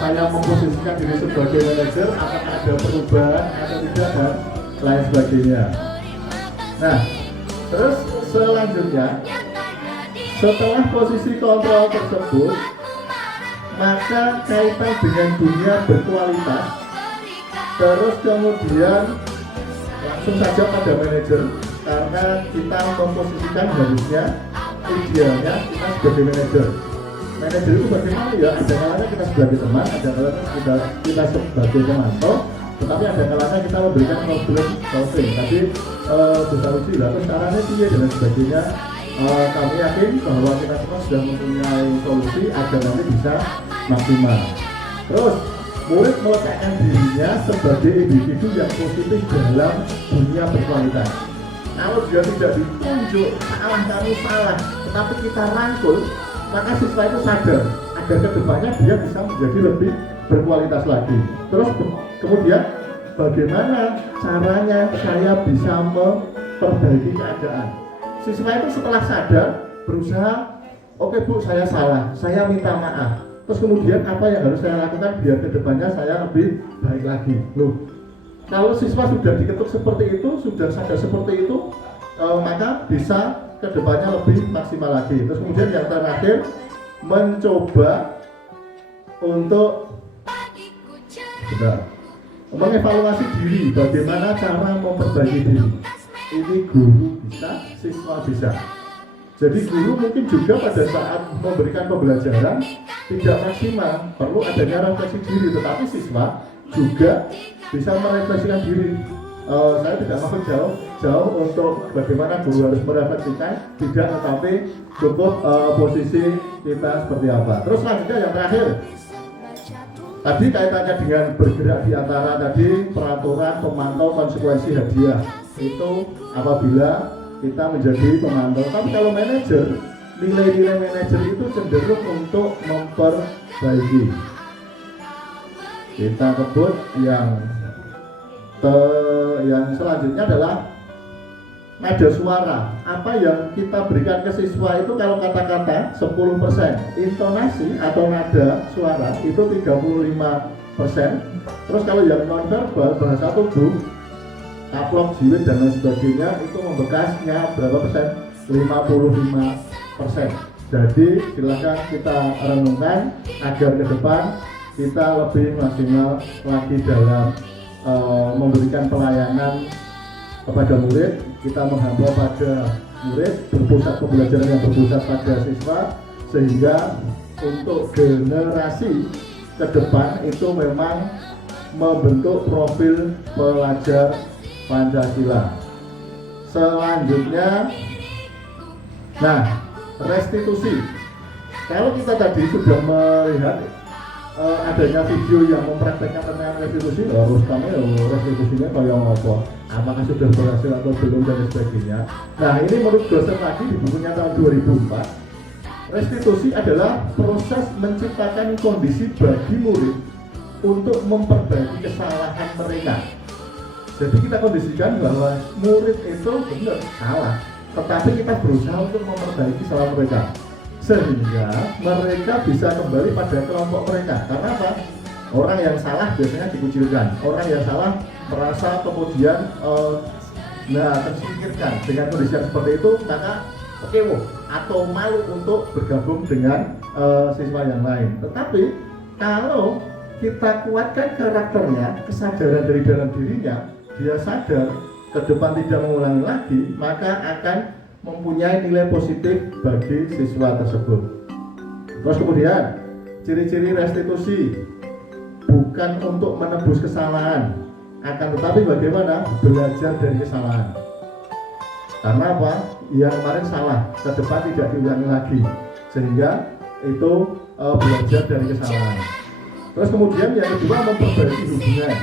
saya memposisikan diri sebagai manajer, apakah ada perubahan atau tidak dan lain sebagainya. Nah, terus selanjutnya setelah posisi kontrol tersebut, maka kaitan dengan dunia berkualitas, terus kemudian langsung saja pada manajer, karena kita memposisikan harusnya idealnya kita sebagai manajer. Manajer itu bagaimana ya? Ada kalanya kita sebagai teman, ada kalanya kita sebagai pemantau, tetapi ada kalanya kita memberikan problem solving. Tadi besar uji lah, terus caranya dia dan sebagainya. Kami yakin bahwa kita semua sudah mempunyai solusi agar nanti bisa maksimal. Terus murid meletakkan dirinya sebagai individu yang positif dalam dunia berkualitas. Kalau dia tidak ditunjuk salah kamu salah, tetapi kita rangkul, maka siswa itu sadar agar kedepannya dia bisa menjadi lebih berkualitas lagi. Terus kemudian bagaimana caranya saya bisa memperbaiki keadaan? Siswa itu setelah sadar berusaha, oke Bu, saya salah, saya minta maaf. Terus kemudian apa yang harus saya lakukan biar kedepannya saya lebih baik lagi. Loh, kalau siswa sudah diketuk seperti itu, sudah sadar seperti itu, maka bisa kedepannya lebih maksimal lagi. Terus kemudian yang terakhir, mencoba untuk mengevaluasi diri, bagaimana cara memperbaiki diri. Ini guru bisa, siswa bisa. Jadi guru mungkin juga pada saat memberikan pembelajaran tidak maksimal, perlu adanya refleksi diri, tetapi siswa juga bisa merefleksikan diri. Saya tidak mau jauh untuk bagaimana guru harus merefleksikan, tidak, tetapi cukup posisi kita seperti apa. Terus selanjutnya yang terakhir, tadi kaitannya dengan bergerak di antara tadi peraturan pemantau konsekuensi hadiah. Itu apabila kita menjadi pemantau. Tapi kalau manajer, nilai-nilai manajer itu cenderung untuk memperbaiki. Kita kebut yang selanjutnya adalah nada suara. Apa yang kita berikan ke siswa itu kalau kata-kata 10%, intonasi atau nada suara itu 35%. Terus kalau yang nonverbal, bahasa tubuh, kaplok, jiwit dan lain sebagainya itu membekasnya berapa persen? 55%. Jadi silakan kita renungkan agar ke depan kita lebih maksimal lagi dalam memberikan pelayanan kepada murid. Kita menghampau pada murid, berpusat pembelajaran yang berpusat pada siswa, sehingga untuk generasi ke depan itu memang membentuk profil pelajar Pancasila. Selanjutnya, nah, restitusi. Kalau kita tadi sudah melihat adanya video yang mempraktekkan tentang restitusi, harus kami restitusinya kayak apa? Apakah sudah berhasil atau belum dan sebagainya. Nah, ini menurut dosen lagi di bukunya tahun 2004, restitusi adalah proses menciptakan kondisi bagi murid untuk memperbaiki kesalahan mereka. Jadi kita kondisikan bahwa murid itu benar salah, tetapi kita berusaha untuk memperbaiki kesalahan mereka. sehingga mereka bisa kembali pada kelompok mereka. Karena apa? Orang yang salah biasanya dikucilkan, orang yang salah merasa kemudian tersingkirkan. Dengan kondisi yang seperti itu, maka kewo atau malu untuk bergabung dengan siswa yang lain. Tetapi kalau kita kuatkan karakternya, kesadaran dari dalam dirinya, dia sadar ke depan tidak mengulangi lagi, maka akan mempunyai nilai positif bagi siswa tersebut. Terus kemudian ciri-ciri restitusi bukan untuk menebus kesalahan, akan tetapi bagaimana belajar dari kesalahan. Karena apa? Yang kemarin salah, ke depan tidak diulangi lagi, sehingga itu belajar dari kesalahan. Terus kemudian yang kedua, memperbaiki hubungan.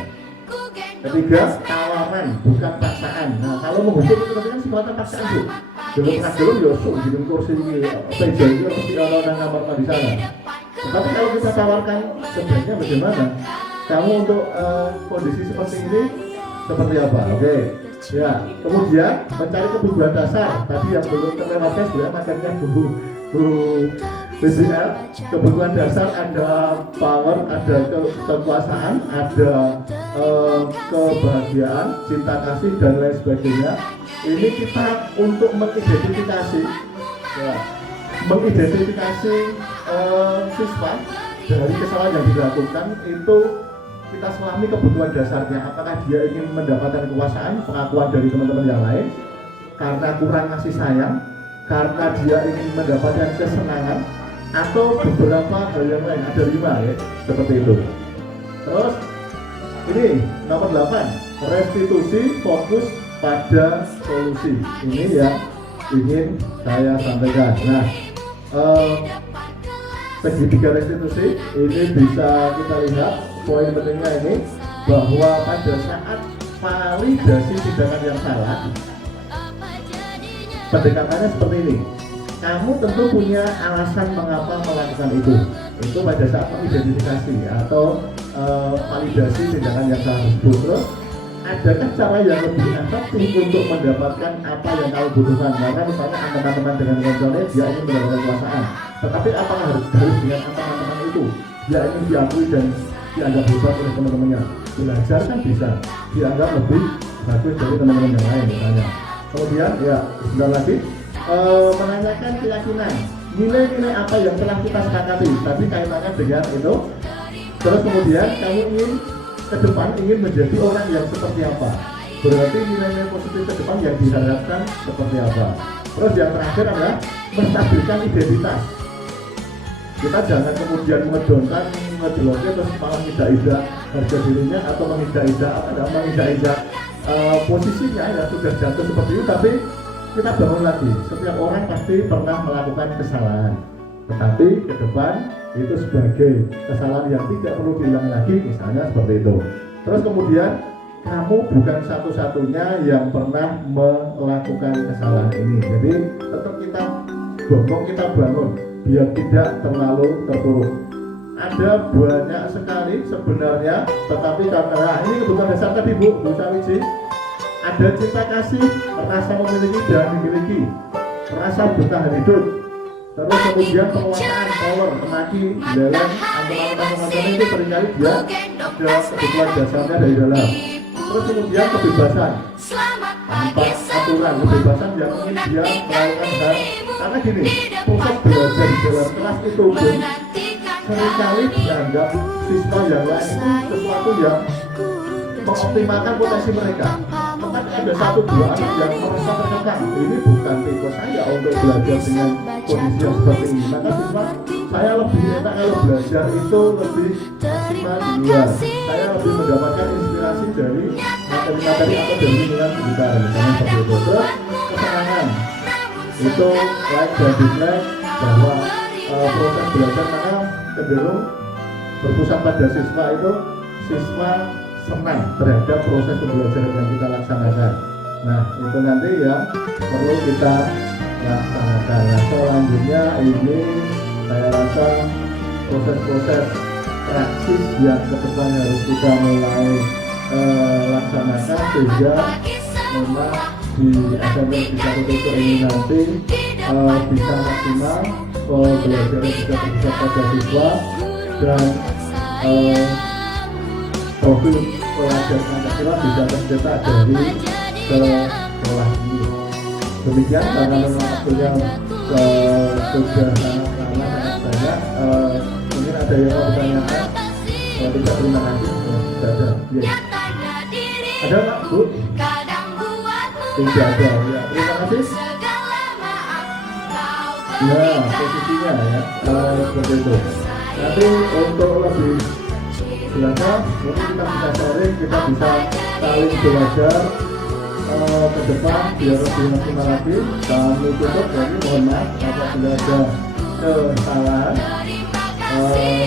Ketiga, tawaran bukan paksaan. Nah, kalau menghukum itu kan sifatnya paksaan, Bu. Belum pernah belum yosuk bikin kursi ini, meja ini mesti orang kamar mandi sana. Tetapi kalau kita tawarkan sebaiknya bagaimana? Kamu untuk kondisi seperti ini seperti apa? Oke. Ya, kemudian mencari kebutuhan dasar. Tadi yang belum terlewatkan sebenarnya makanya Bu BCL, kebutuhan dasar ada power, ada kekuasaan, ada kebahagiaan, cinta kasih dan lain sebagainya. Ini kita untuk mengidentifikasi, ya, mengidentifikasi siswa dari kesalahan yang dilakukan itu. Kita selami kebutuhan dasarnya, apakah dia ingin mendapatkan kekuasaan, pengakuan dari teman-teman yang lain, karena kurang kasih sayang, karena dia ingin mendapatkan kesenangan, atau beberapa hal yang lain. Ada 5 ya, seperti itu. Terus ini nomor 8, restitusi fokus pada solusi. Ini yang ingin saya sampaikan. Nah, segitiga restitusi ini bisa kita lihat. Poin pentingnya ini bahwa pada saat validasi tindakan yang salah, pendekatannya seperti ini. Kamu tentu punya alasan mengapa melakukan itu. Itu pada saat mengidentifikasi atau validasi tindakan yang salah tersebut. Terus, adakah cara yang lebih efektif untuk mendapatkan apa yang kamu butuhkan? Karena misalnya teman-teman dengan konsolnya dia ingin mendapatkan kekuasaan, tetapi apakah harus dengan teman-teman itu? Dia ingin diakui dan dianggap hebat oleh teman-temannya. Belajar kan bisa dianggap lebih bagus dari teman-teman yang lain misalnya. Kemudian ya sebentar lagi menanyakan keyakinan, nilai-nilai apa yang telah kita sepakati, tapi kaitannya dengan itu. Terus kemudian kamu ingin ke depan ingin menjadi orang yang seperti apa, berarti nilai-nilai positif ke depan yang diharapkan seperti apa. Terus yang terakhir adalah menstabilkan identitas. Kita jangan kemudian ngedonkan, ngejeloknya terus malah tidak harga dirinya atau menginjak posisinya yang sudah jatuh seperti itu. Tapi kita bangun lagi, setiap orang pasti pernah melakukan kesalahan, tetapi ke depan itu sebagai kesalahan yang tidak perlu diulang lagi, misalnya seperti itu. Terus kemudian kamu bukan satu-satunya yang pernah melakukan kesalahan ini, jadi tetap kita bangun biar tidak terlalu terpuruk. Ada banyak sekali sebenarnya, tetapi karena ini kebutuhan dasar tadi Bu Sawiji, ada cinta kasih, rasa memiliki dan dimiliki, rasa bertahan hidup, terus kemudian penguasaan, power, temaki, jalan, ancaman itu seringkali dia ada kebutuhan dasarnya dari dalam. Terus kemudian kebebasan, tanpa aturan, kebebasan yang ingin dia melakukan hal. Karena gini, proses belajar di dalam kelas itu pun seringkali dianggap siswa yang lain itu sesuatu yang mengoptimalkan potensi mereka. Tetapi ada 1-2 anak yang merasa terkekang. Ini bukan tipe saya untuk belajar dengan kondisi yang seperti ini. Maka siswa saya lebih enak kalau belajar itu lebih maksimal di luar. Saya lebih mendapatkan inspirasi dari materi-materi atau dari lingkungan sekitar, misalnya seperti itu. Terus kesenangan itu like dan dislike bahwa proses belajar maka cenderung berpusat pada siswa itu, siswa senang terhadap proses pembelajaran yang kita laksanakan. Nah itu nanti yang perlu kita laksanakan. Nah selanjutnya ini saya rasa proses-proses praksis yang ke depan harus kita mulai laksanakan sehingga memang di SMP 1.0 ini nanti bisa maksimal belajar juga terpisah pada siswa dan profil pelajar Pancasila bisa tercetak dari sekolah ini. Demikian karena memang waktunya sudah sangat lama, sangat banyak. Mungkin ada yang mau ditanyakan. Kalau tidak, terima kasih. Tidak ada. Ya. Ada Pak, Bu? Tidak ada. Ya, terima kasih. Ya, posisinya ya, seperti itu. Nanti untuk lebih jelasnya, mungkin kita bisa sharing, kita bisa saling belajar ke depan biar lebih maksimal lagi. Kami tutup, jadi mohon maaf apabila ada kesalahan.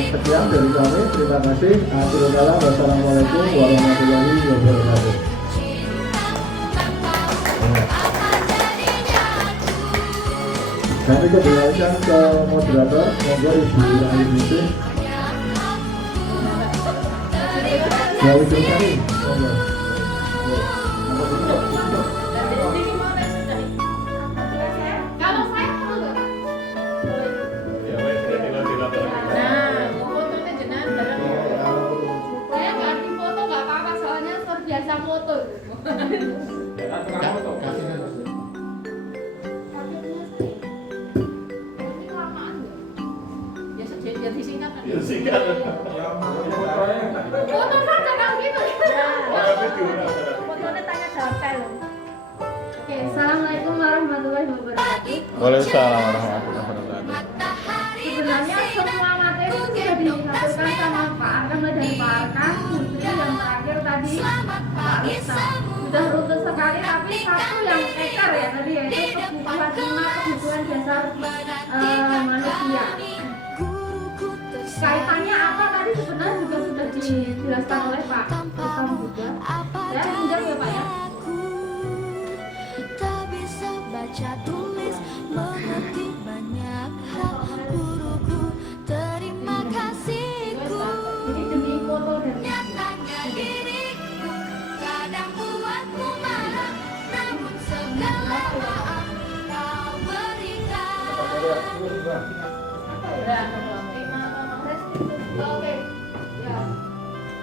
Sekian dari kami, terima kasih. Wassalamualaikum warahmatullahi wabarakatuh. Kami kembalikan ke moderator, monggo Ibu Ayu Binti. Ya, Ibu Sari, monggo. Kalau saya perlu nggak? Ya wes, tinggal Nah, fotonya jenengan bareng. Saya nggak di foto nggak apa-apa, soalnya terbiasa foto. Ini kelamaan nggak? Ya jadi disingkat kan? Ya singkat. Foto saja kalau gitu. Fotonya tanya jawab loh. Oke, assalamualaikum warahmatullahi wabarakatuh. Waalaikumsalam warahmatullahi wabarakatuh. Sebenarnya semua materi sudah disampaikan sama Pak Arkan, mulai dari Pak Arkan, Putri, yang terakhir tadi Pak Risa. Sudah runtut sekali, tapi satu yang ekar ya tadi, yaitu kebutuhan 5 kebutuhan dasar manusia. Kaitannya apa tadi sebenarnya juga sudah dijelaskan oleh Pak Risa juga. Ya, pinjam ya Pak ya. Tak bisa baca tulis mengerti banyak hal guruku, terima kasihku. Ini demi foto dan Nyatanya diriku kadang buatmu marah, namun segala maaf kau berikan. Oke, ya.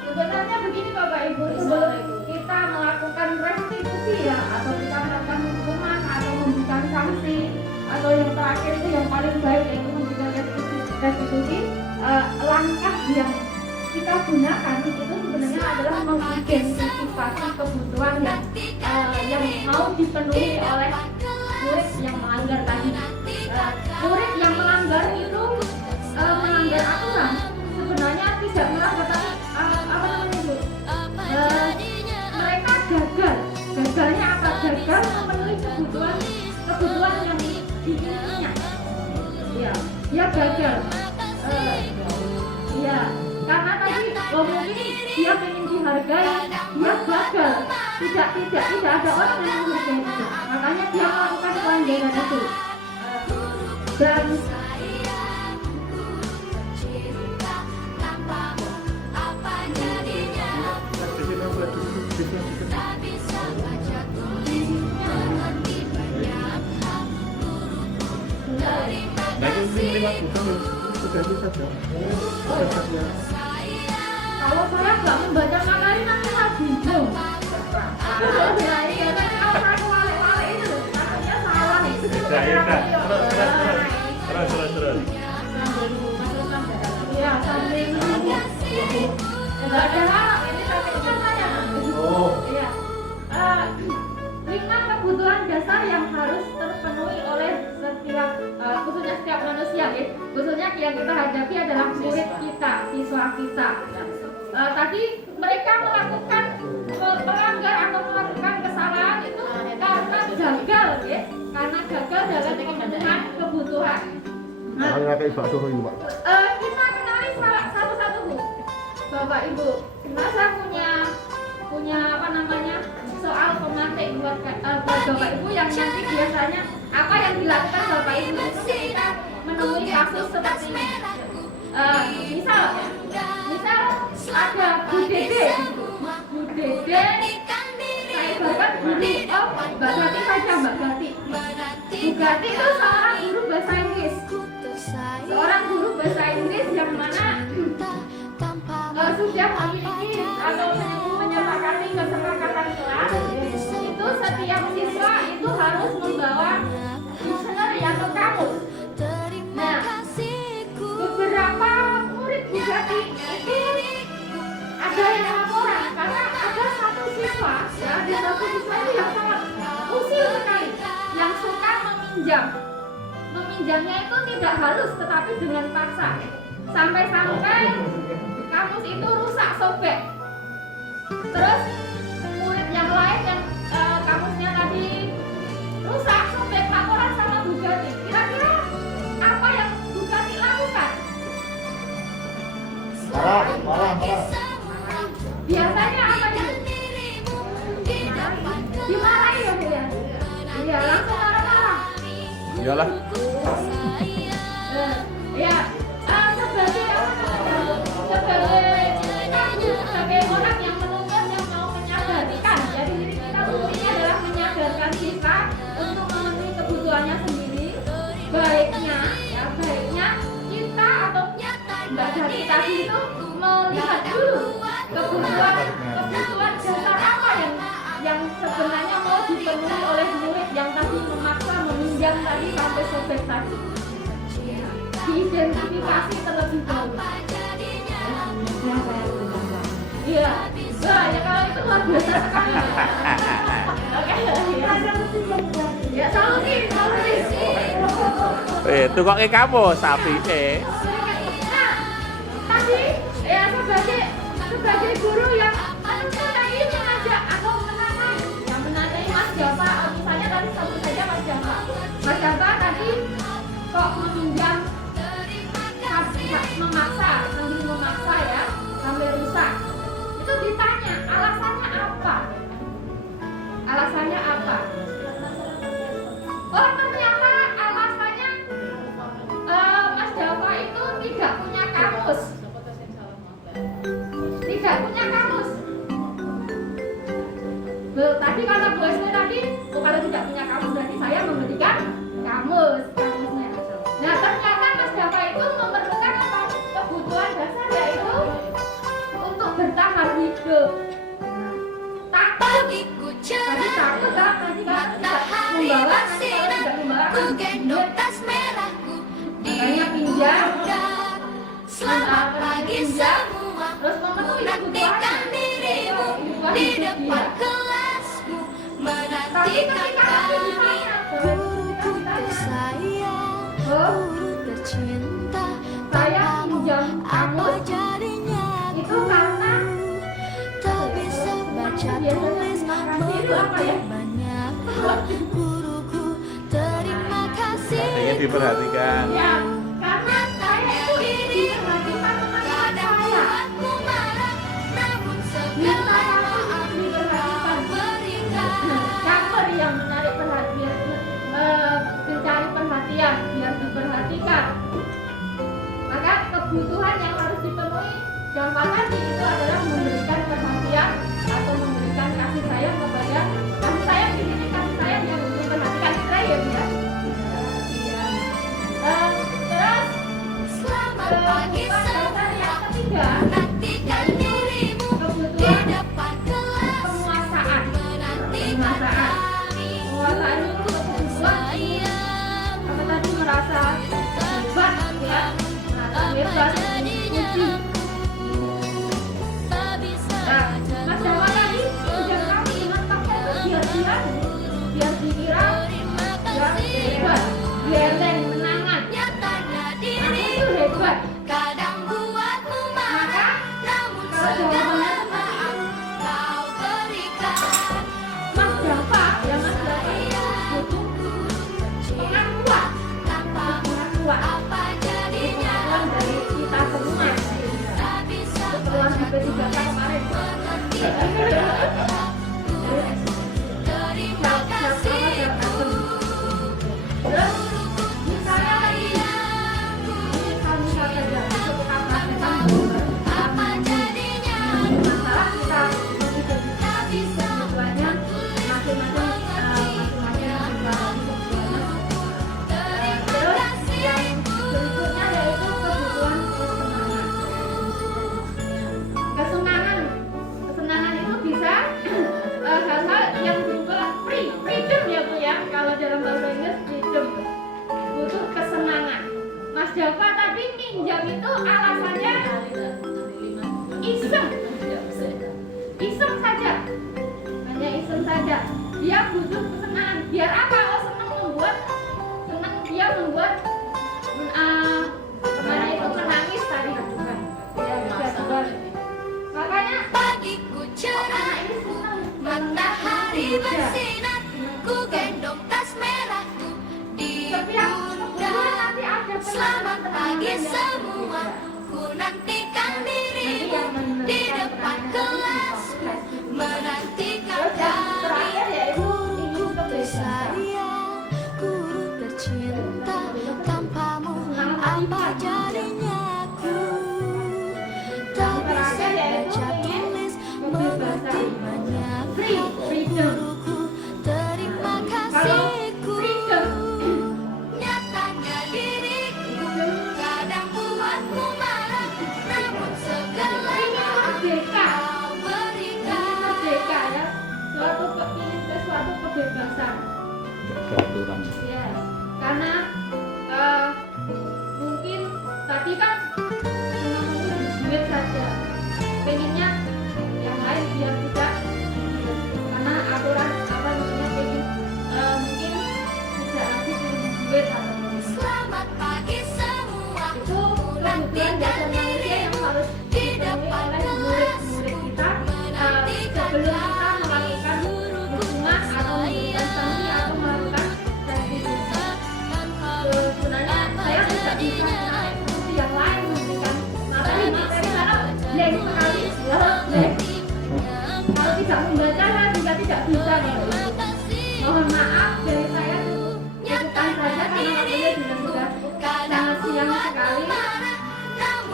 Sebenarnya begini Bapak Ibu, sebelum kita melakukan restitusi ya, atau kita melakukan hukuman atau memberikan sanksi, atau yang terakhir itu yang paling baik yaitu memberikan restitusi, langkah yang kita gunakan itu sebenarnya adalah mengidentifikasi kebutuhan yang mau dipenuhi oleh murid yang melanggar tadi. Murid yang melanggar itu melanggar aturan sebenarnya tidak melanggar tapi apa namanya itu mereka gagalnya apa, gagal memenuhi kebutuhan yang diinginnya ya, dia gagal ya, karena tadi mungkin dia ingin dihargai, dia gagal, tidak ada orang yang menghargai itu, makanya dia melakukan pelanggaran itu. Dan kalau saya nggak membaca materi nanti saya bingung. Kalau aku wale-wale itu, katanya salah itu. Terus. Iya, sambil nunggu. Nggak ada hal, ini sampai saya. Iya. 5 kebutuhan dasar yang harus terpenuhi oleh setiap, khususnya setiap manusia, ya. Khususnya yang kita hadapi adalah murid kita, siswa kita. Tadi mereka melakukan melanggar atau melakukan kesalahan itu karena gagal, ya. Karena gagal dalam memenuhi kebutuhan. Nah, kita kenali satu-satu Bu, Bapak Ibu. Nah, saya punya apa namanya soal pemantik buat Bapak Ibu yang nanti biasanya apa yang dilakukan Bapak Ibu itu ketika menemui kasus seperti ini. Misal ada Bu Dede, saya bahkan guru Mbak Gati saja Mbak Gati. Bu Gati itu seorang guru bahasa Inggris. seorang guru bahasa Inggris yang mana sudah memiliki atau menyepakati kesepakatan kelas itu setiap siswa itu harus membawa dictionary atau kamus. Nah, beberapa murid Bugatti itu ada yang laporan karena ada satu siswa itu yang sangat usil sekali, yang suka meminjamnya itu tidak halus tetapi dengan paksa, sampai-sampai kamus itu rusak, sobek. Terus murid yang lain yang kamusnya tadi rusak, sobek, laporan sama Bugatti. Kira-kira apa yang Bugatti lakukan? Marah. Biasanya apa itu? Dimarahi ya Bu ya? Iya, langsung marah-marah. Iyalah. Ya, sebagai orang yang menuntut, yang mau menyadarkan, jadi diri kita buktinya adalah menyadarkan kita untuk memenuhi kebutuhannya sendiri. Baiknya kita atau Mbak Dati tadi itu melihat dulu kebutuhan dasar apa yang sebenarnya mau dipenuhi oleh murid yang tadi memaksa meminjam tadi sampai sobek tadi. Diidentifikasi terlebih dahulu. Iya. Wah, ya kalau itu luar biasa sekali. Oke. Ya, solusi. Tukang kamu sapi Nah, tadi ya sebagai guru yang tadi mengajak atau menanyai Mas Java, misalnya tadi sebut saja Mas Java. Mas Java tadi kok meminjam memaksa ya sampai rusak. Itu ditanya alasannya apa? Oh, ternyata alasannya Mas Java itu tidak punya kamus. Tadi kata Bu Esme tadi, kalau tidak punya kamus berarti saya memberikan kamusnya. Nah, ternyata Mas Java itu memerlukan kebutuhan dasar, yaitu untuk bertahan hidup. Takut kan nanti kalau tidak membawa, makanya pinjam, terus memenuhi kebutuhan hidup dia. Tapi ketika nanti ditanya, saya pinjam kamus itu karena biasanya terima kasih itu apa ya? Artinya diperhatikan. Ya, karena saya itu diperhatikan teman-teman saya. Minta kamu diperhatikan. Campur yang menarik perhatian, mencari perhatian, biar diperhatikan. Maka kebutuhan yang harus dipenuhi Java tadi itu adalah memberikan perhatian atau memberikan kasih sayang kepada kasih sayang di sini, kasih sayang yang memperhatikan kita ya Bu ya. Terus kebutuhan dasar yang ketiga yaitu kebutuhan penguasaan. Penguasaan itu kebutuhan apa tadi, merasa hebat ya, merasa hebat, puji. Mas Jawa tadi udah kamu dengan paksa itu biar dikira ya hebat, geleng, menangan. Aku itu hebat. Maka kalau jawabannya Mas Java ya, Mas Java itu butuh pengakuan. Pengakuan dari kita semua. Setelah BP3K kemarin. Terus misalnya lagi ini kami saja untuk masalah kita kebutuhannya masing-masing terus yang berikut bersinar, ku gendong tas merahku di pundak. Selamat pagi semua, ku nantikan dirimu di depan kelasku, menantikan darimu. Guru tersayang, guru tercinta, tanpamu apa jadinya aku? Tak bisa baca tulis, mengerti banyak hal. Guruku, terima kasihku. Nyatanya diriku kadang buatmu marah, namun segalanya kau berikan. Merdeka ya, suatu kebebasan. Keaturan. Ya, karena mungkin tadi kan cuma menulis duit saja, pengennya yang lain biar tidak, karena aturan apa namanya pengen mungkin tidak lagi menulis duit atau Selamat pagi semua, itu kebutuhan dasar manusia yang harus dipenuhi oleh murid-murid kita sebelum kita melakukan hukuman atau memberikan sanksi atau melakukan restitusi. Sebenarnya saya tidak bisa seperti yang lain memberikan materi karena blank sekali blank. Kalau tidak membaca saya juga tidak bisa kalau itu. Mohon maaf dari saya cukupkan saja karena waktunya juga sudah sangat siang sekali.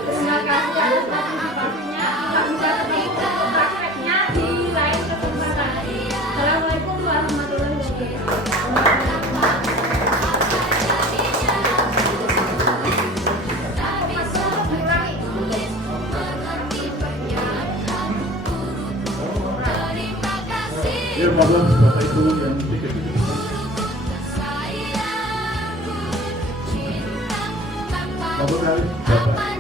Terima kasih atas partisipasinya. Kita bisa ketemu prakteknya di lain kesempatan. Assalamualaikum warahmatullahi Ya, mohon Bapak Ibu yang tiga itu. Bapak kali Bapak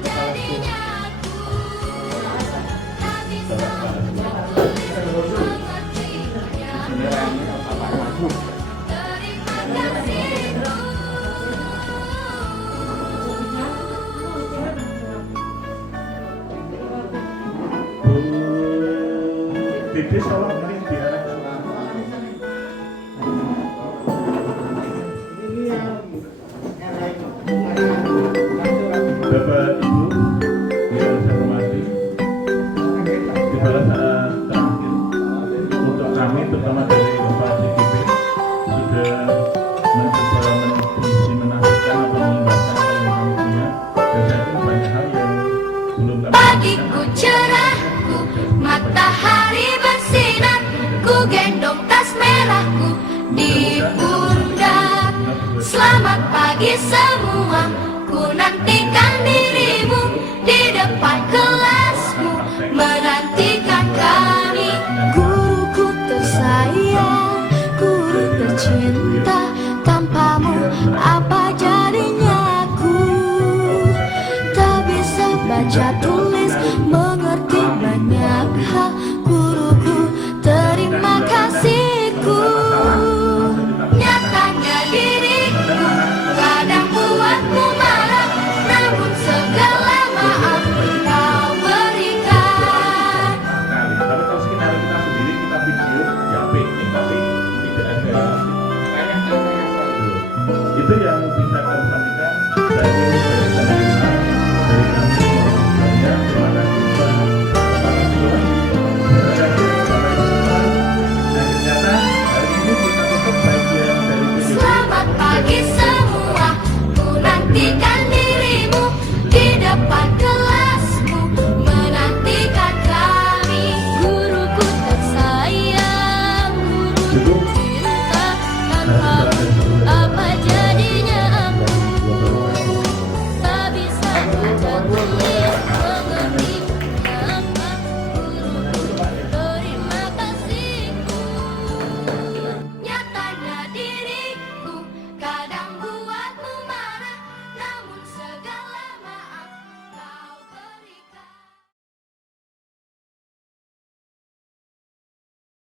Titis tolong ini diarah ke Bapak Ibu yang saya hormati, di saat terakhir untuk kami terutama dari Bapak CGP sudah mencoba mendiseminasikan atau mengibarkan apa yang kami punya, dan saya yakin banyak hal yang belum kami pagiku cerahku, matahari bersinar, ku gendong tas merahku di pundak. Selamat pagi semua,